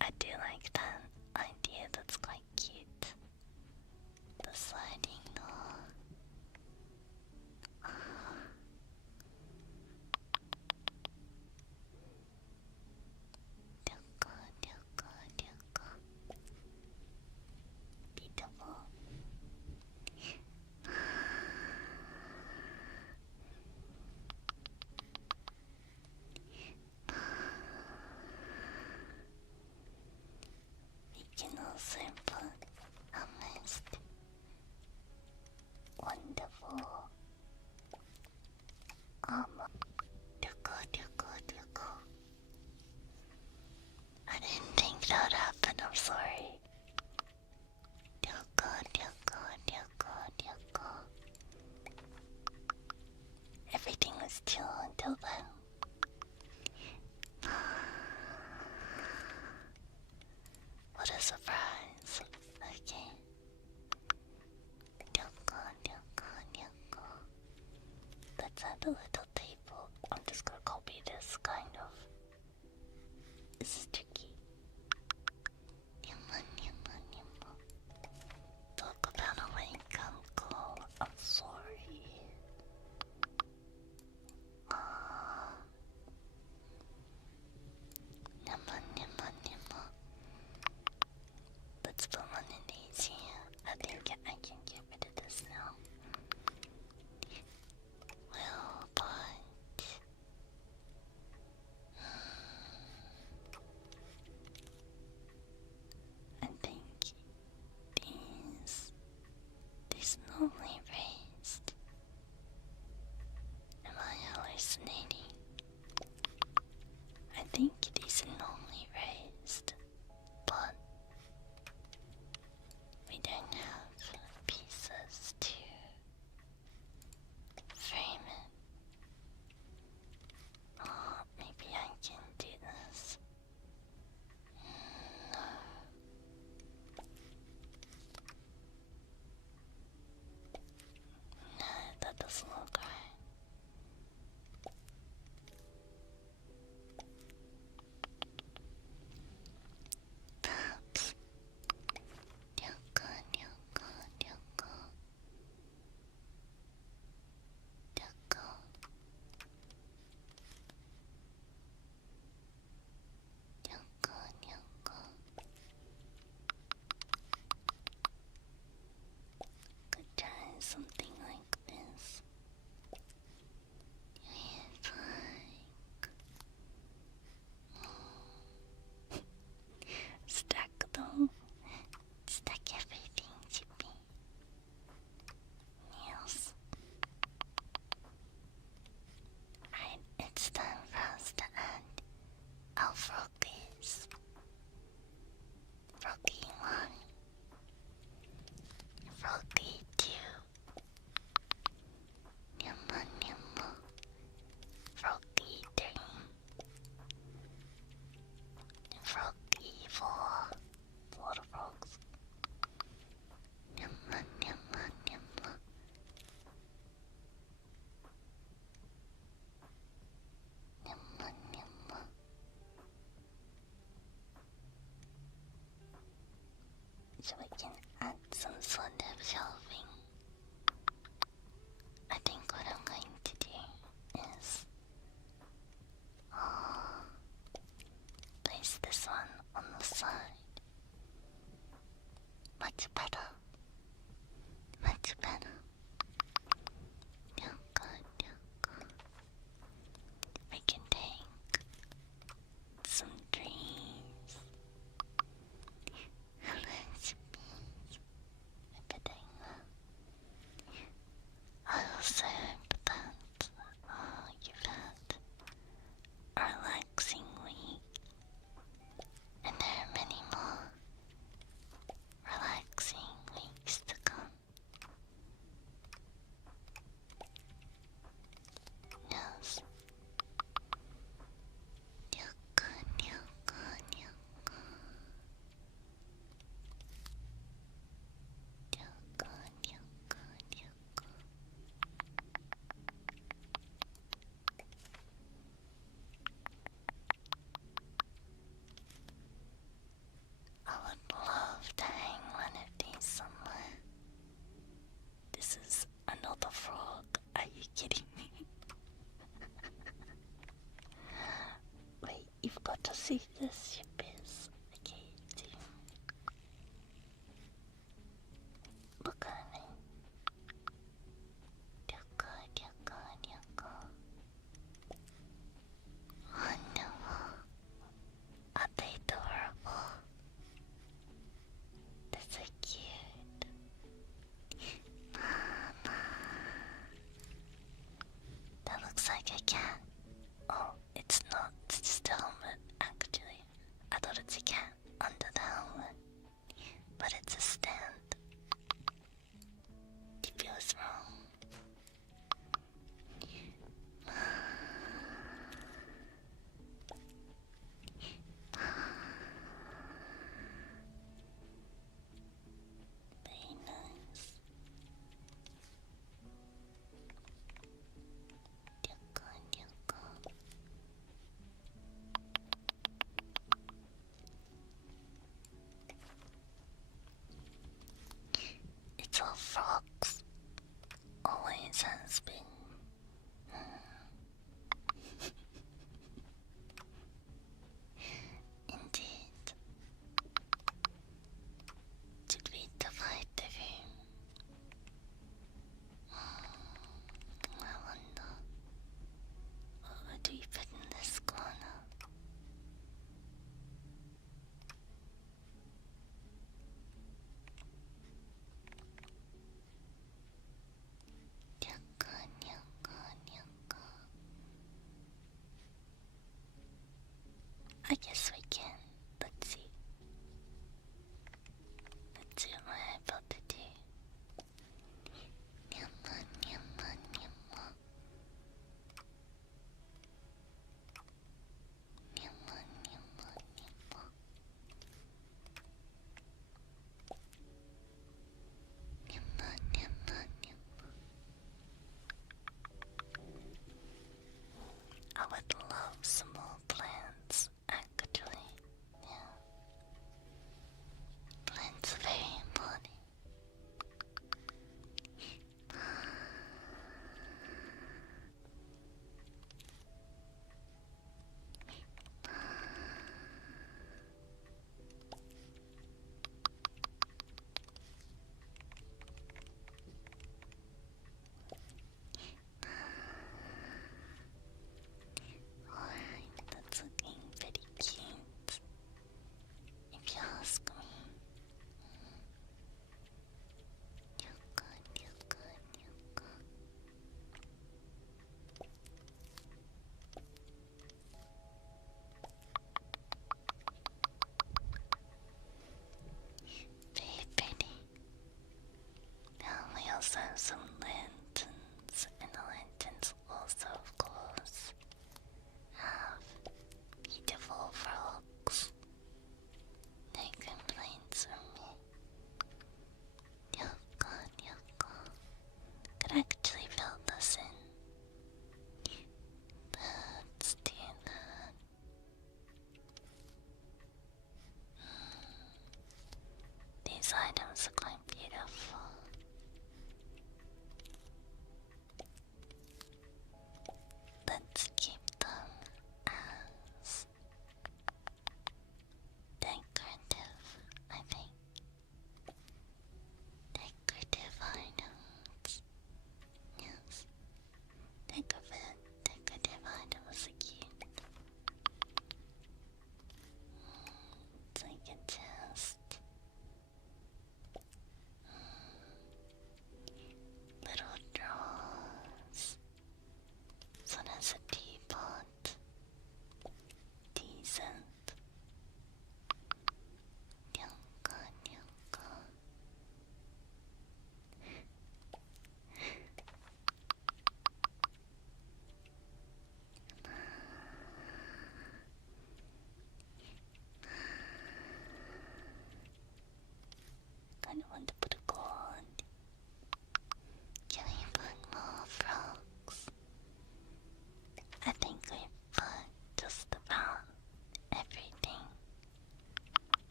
I do like that idea, that's quite cute. The sliding door. Beautiful. We can also put a mist. Wonderful. Duko. I didn't think that would happen, I'm sorry. Duko. Everything was chill until then. What a surprise. Okay. Duko. Let's add a little table. I'm just gonna copy this kind of. This is tricky. Nyama. Talk about a link, uncle. I'm sorry. Nyama. Let's put one in these here. I think I can get rid of this now. Well, but I think these normally raised. Am I hallucinating? I think these are normally raised, but we don't have pieces to frame it. Oh, maybe I can do this. No. No, that doesn't look right. Perhaps. Yuka. Could try something like this. It's like stack them. Stack everything, Sheepy. Yes. Alright, it's time for us to add our froggies. Froggy 1. Froggy 2. Nyama. Froggy 3. Froggy 4. A lot of frogs. Nyama. So we can add some sort of shelving. I think what I'm going to do is place this one on the side. Much better. We can take some trees. Recipes. Everything. see this ship is. Okay, look at me. Oh no. Are they adorable? They're so cute. That looks like a cat. Oh, it's not. It's just a helmet, actually. I thought it's a cat under the helmet. But it's a stand. It feels wrong. Very nice. It's all frogs. Always has been. Indeed. Did we divide the room? I wonder. What do we put in this corner? Nyaka, nyaka.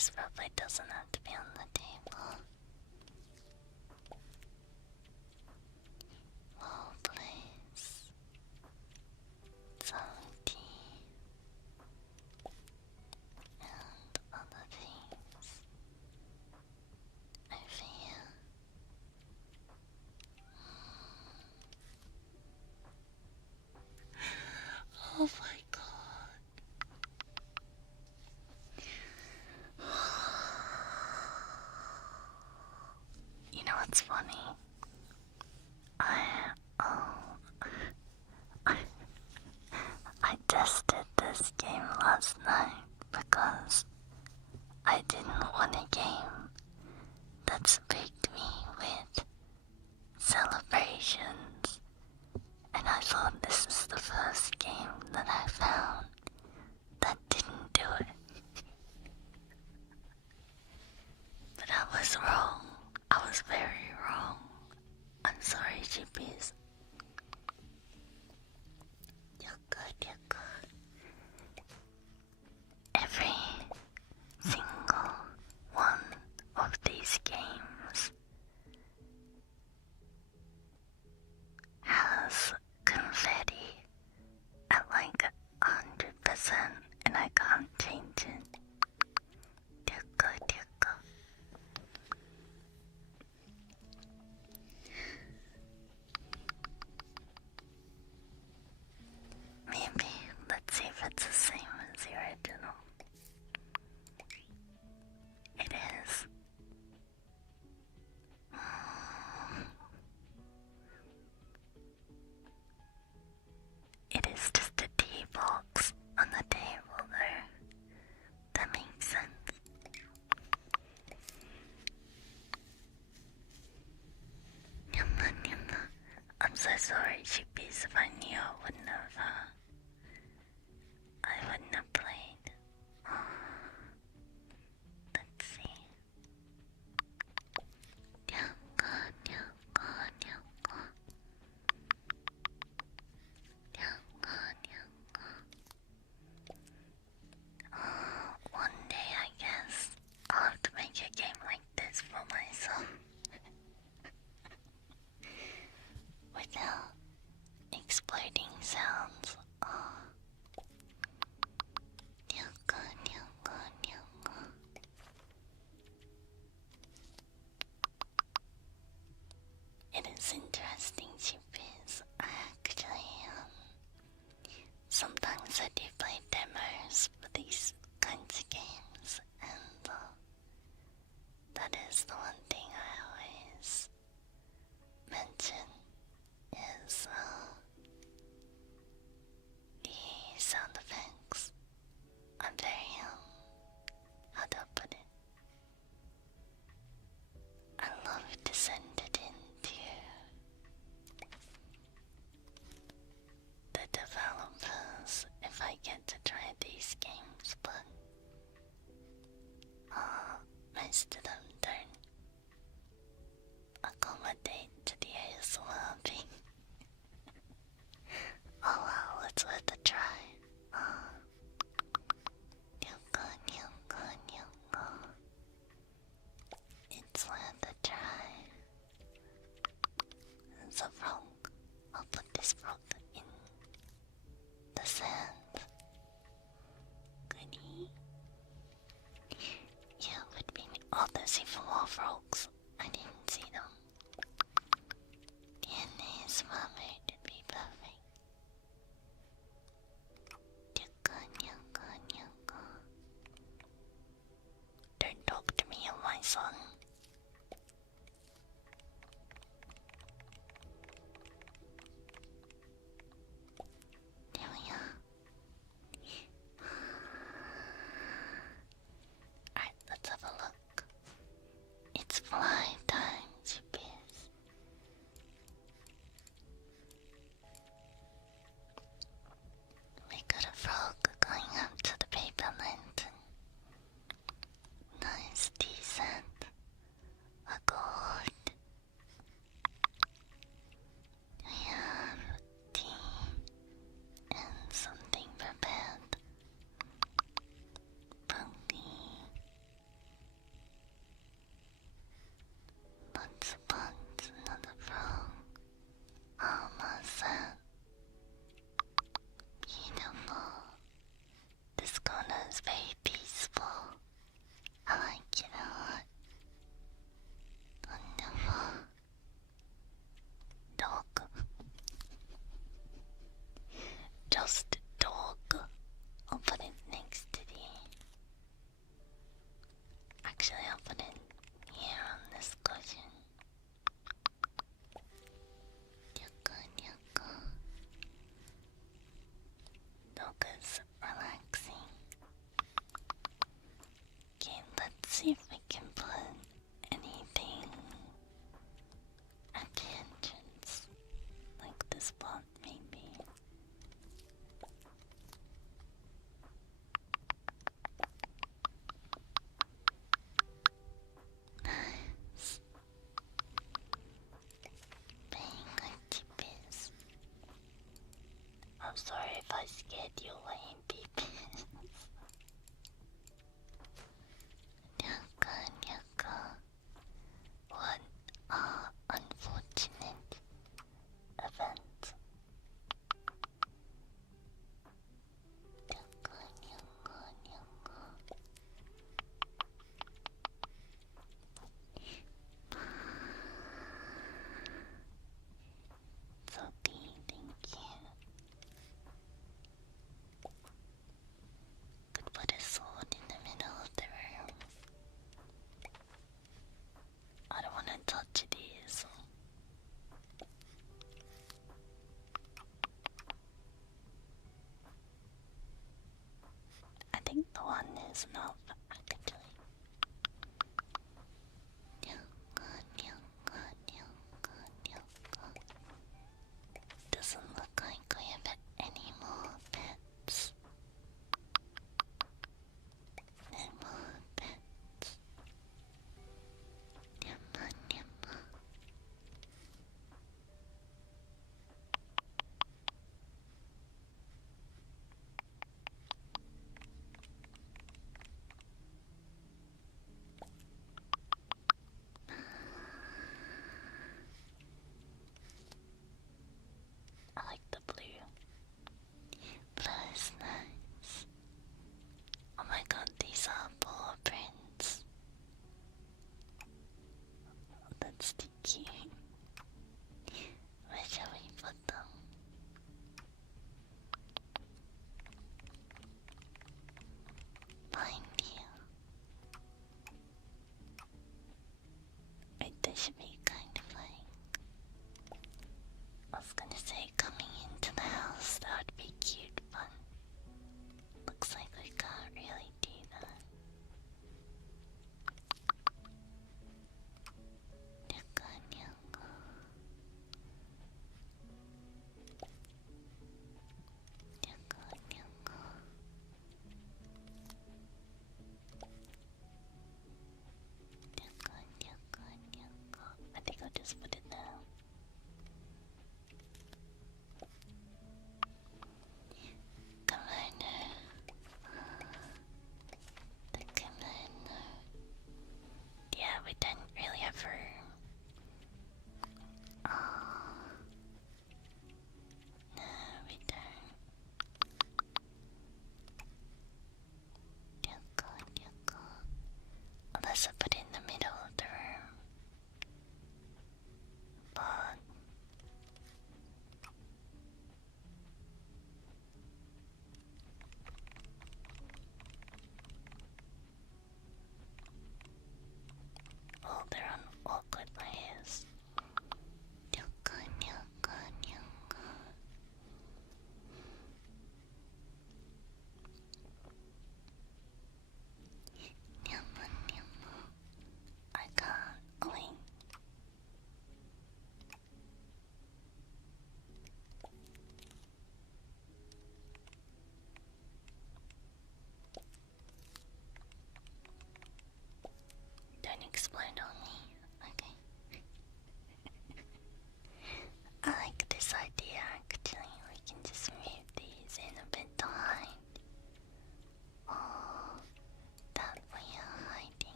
This probably doesn't have to be on the table. Wall place. Some tea. And other things. Over here. Oh my god. You know what's funny? I tested this game last night because I didn't want a game that spooked me with celebrations, and I thought this is the first game that I found that didn't do it. But I was wrong. I was very wrong. I'm sorry, Sheepies. Every single one of these games has confetti at like 100%, and I can't change it. Maybe, let's see if it's the same as the original. It is. It is just a tea box on the table there. That makes sense. I'm so sorry, Sheepies. If I knew, I wouldn't have played. Let's see. One day, I guess, I'll have to make a game like this for myself. Without exploding sounds. It is interesting, Sheepies. I actually, sometimes I do play demos for these kinds of games, and that is the one thing I always mention is the sound effects. I'm very, how do I put it? I love to send it into the developers if I get to try these games, but most of them don't accommodate to the ASMR thing. Oh well, it's worth a try. It's worth a try. There's a frog. I'll put this frog in the sand. Goodie. Yeah, would be. Oh, there's even more frogs. I didn't see them. DNA is mode would be perfect. Don't talk to me, my son. There we are. Alright, let's have a look. It's flying. I scared you away, baby. Nyaka, nyaka. What unfortunate event. Nyaka, nyaka, nyaka. Sophie, thank you. Could put a sword in the middle of the room. I don't want to touch these. I think the one is enough, actually. Doesn't look like we have any more pets. No more pets. Nyamma, nyamma.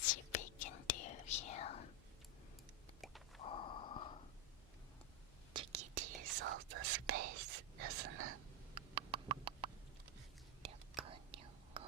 Sheepy can do here. Oh, tricky to use all the space, isn't it? Nyoko, nyoko.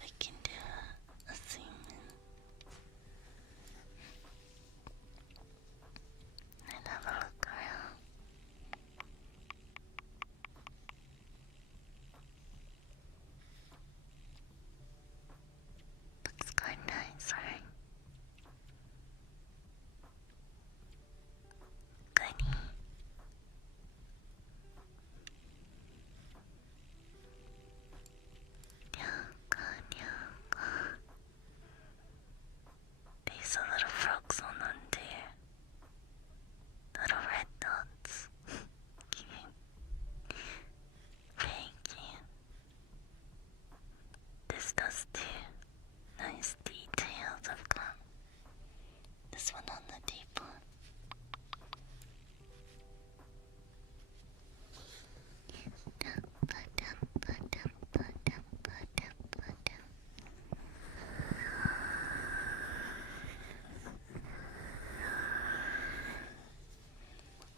I can do a zoom in and have a look around. Looks quite nice, right? Goody. Nyoko, nyoko. These are little frogs on them too. Little red dots. Cute. Very cute. This does too. Nice details I've got. This one on the teapot.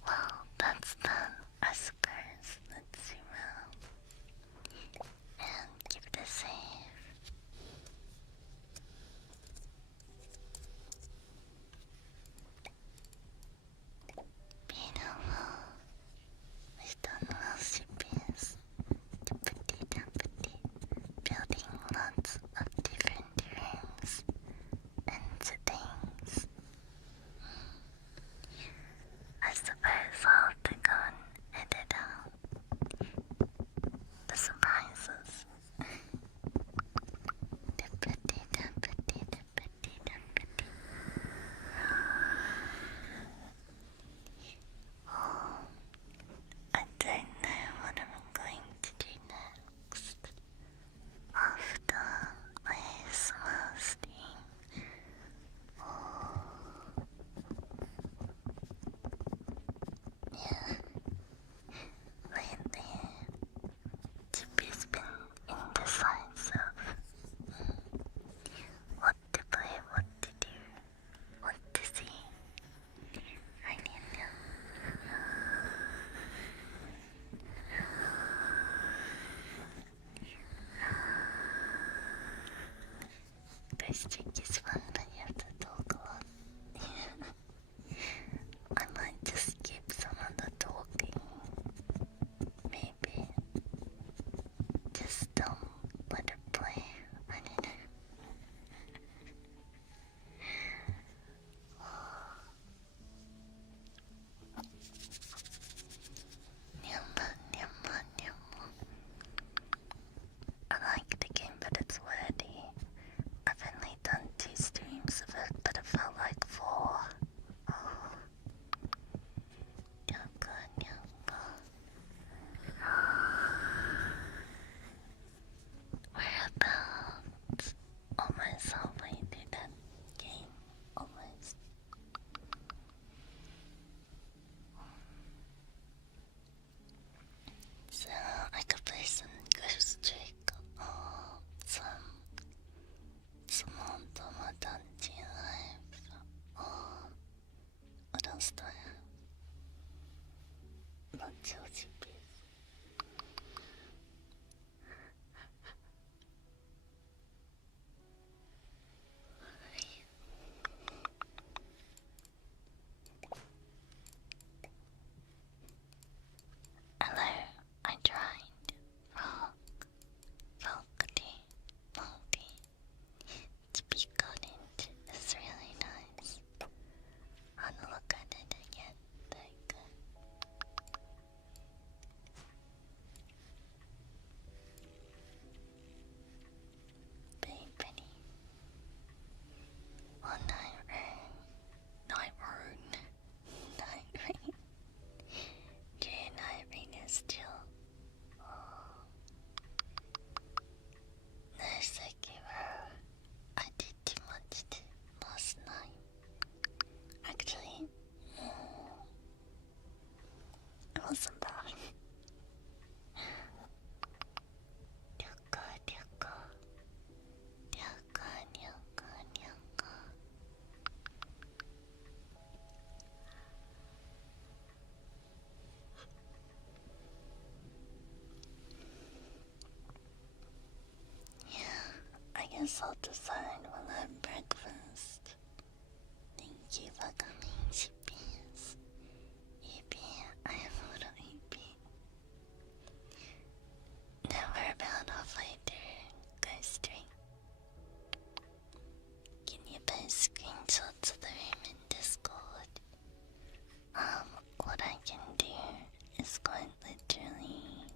Well, that's done, I suppose. Let's zoom out and give it a save. Beautiful. We've done well, Sheepies. Tippity-tappity. Building lots of different rooms and things. I suppose I'll have to go and edit out the surprises. Tippity-tappity-tippity-tappity. Oh, I don't know what I'm going to do next after my ASMR stream. Oh, yeah. Lately, Chippy's been indecisive. What to play, what to do, what to see. I don't know. Voice check is fun, but you have to talk a lot. I might just skip some of the talking. Maybe. Just don't let it play. I don't know. Nyamba, nyamba, nyamba. I like the game, but it's wordy. I've only done 2 streams guess I'll decide when I have breakfast. Thank you for coming, Sheepies. Yeti, I am a little Yeti. Never about halfway through. Go straight. Can you post screenshots of the room in Discord? What I can do is quite literally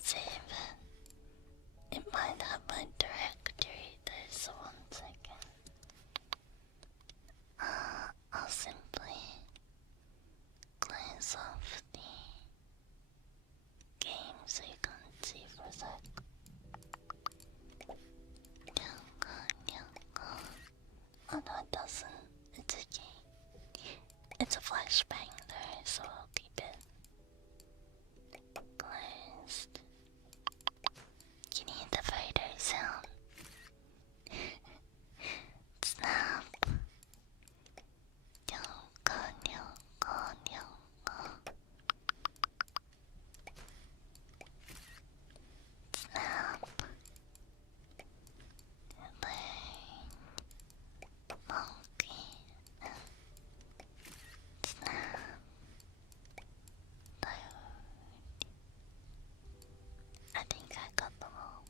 save it. It might have my directory there, so 1 second. I'll simply close off the game so you can't see for a sec. Oh no, it doesn't. It's okay. It's a flashbang though, so I'll keep it closed. Can you hear the photo sound? Snap. Yoko, yoko, yoko. Snap. Monkey. Snap. I think I got them all.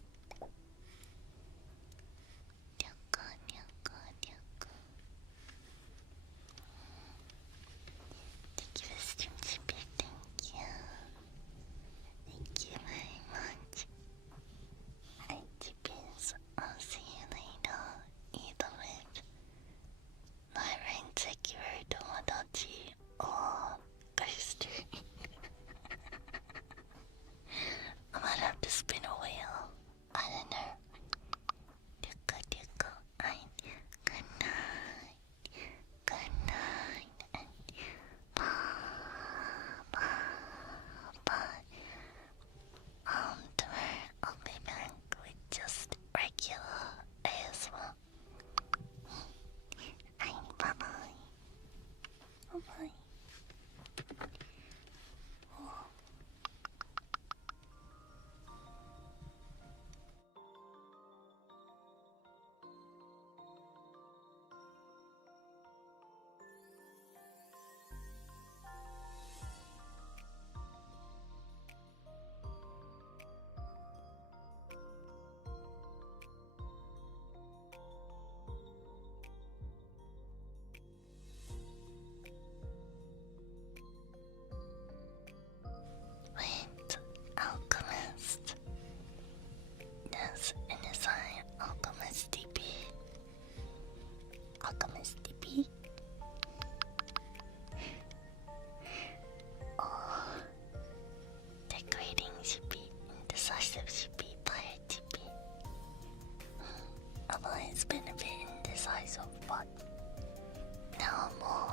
Yoko, yoko, yoko. Thank you for stream, Sheepy. Thank you. Thank you very much. Alright, Sheepies. I'll see you later. Either with Nightbrain Sekiro Tomodachi or Ghost Tree. I might have to spin a wheel. I don't know. Duka. Good night. Good night. And bye. Tomorrow I'll be back with just regular ASMR. Bye bye. Bye bye. Wait, alchemist. Yes, NSI alchemist DP. Alchemist DP. Oh, decorating Sheepy, indecisive Sheepy, fire Sheepy. I've always been a bit indecisive, but now I'm more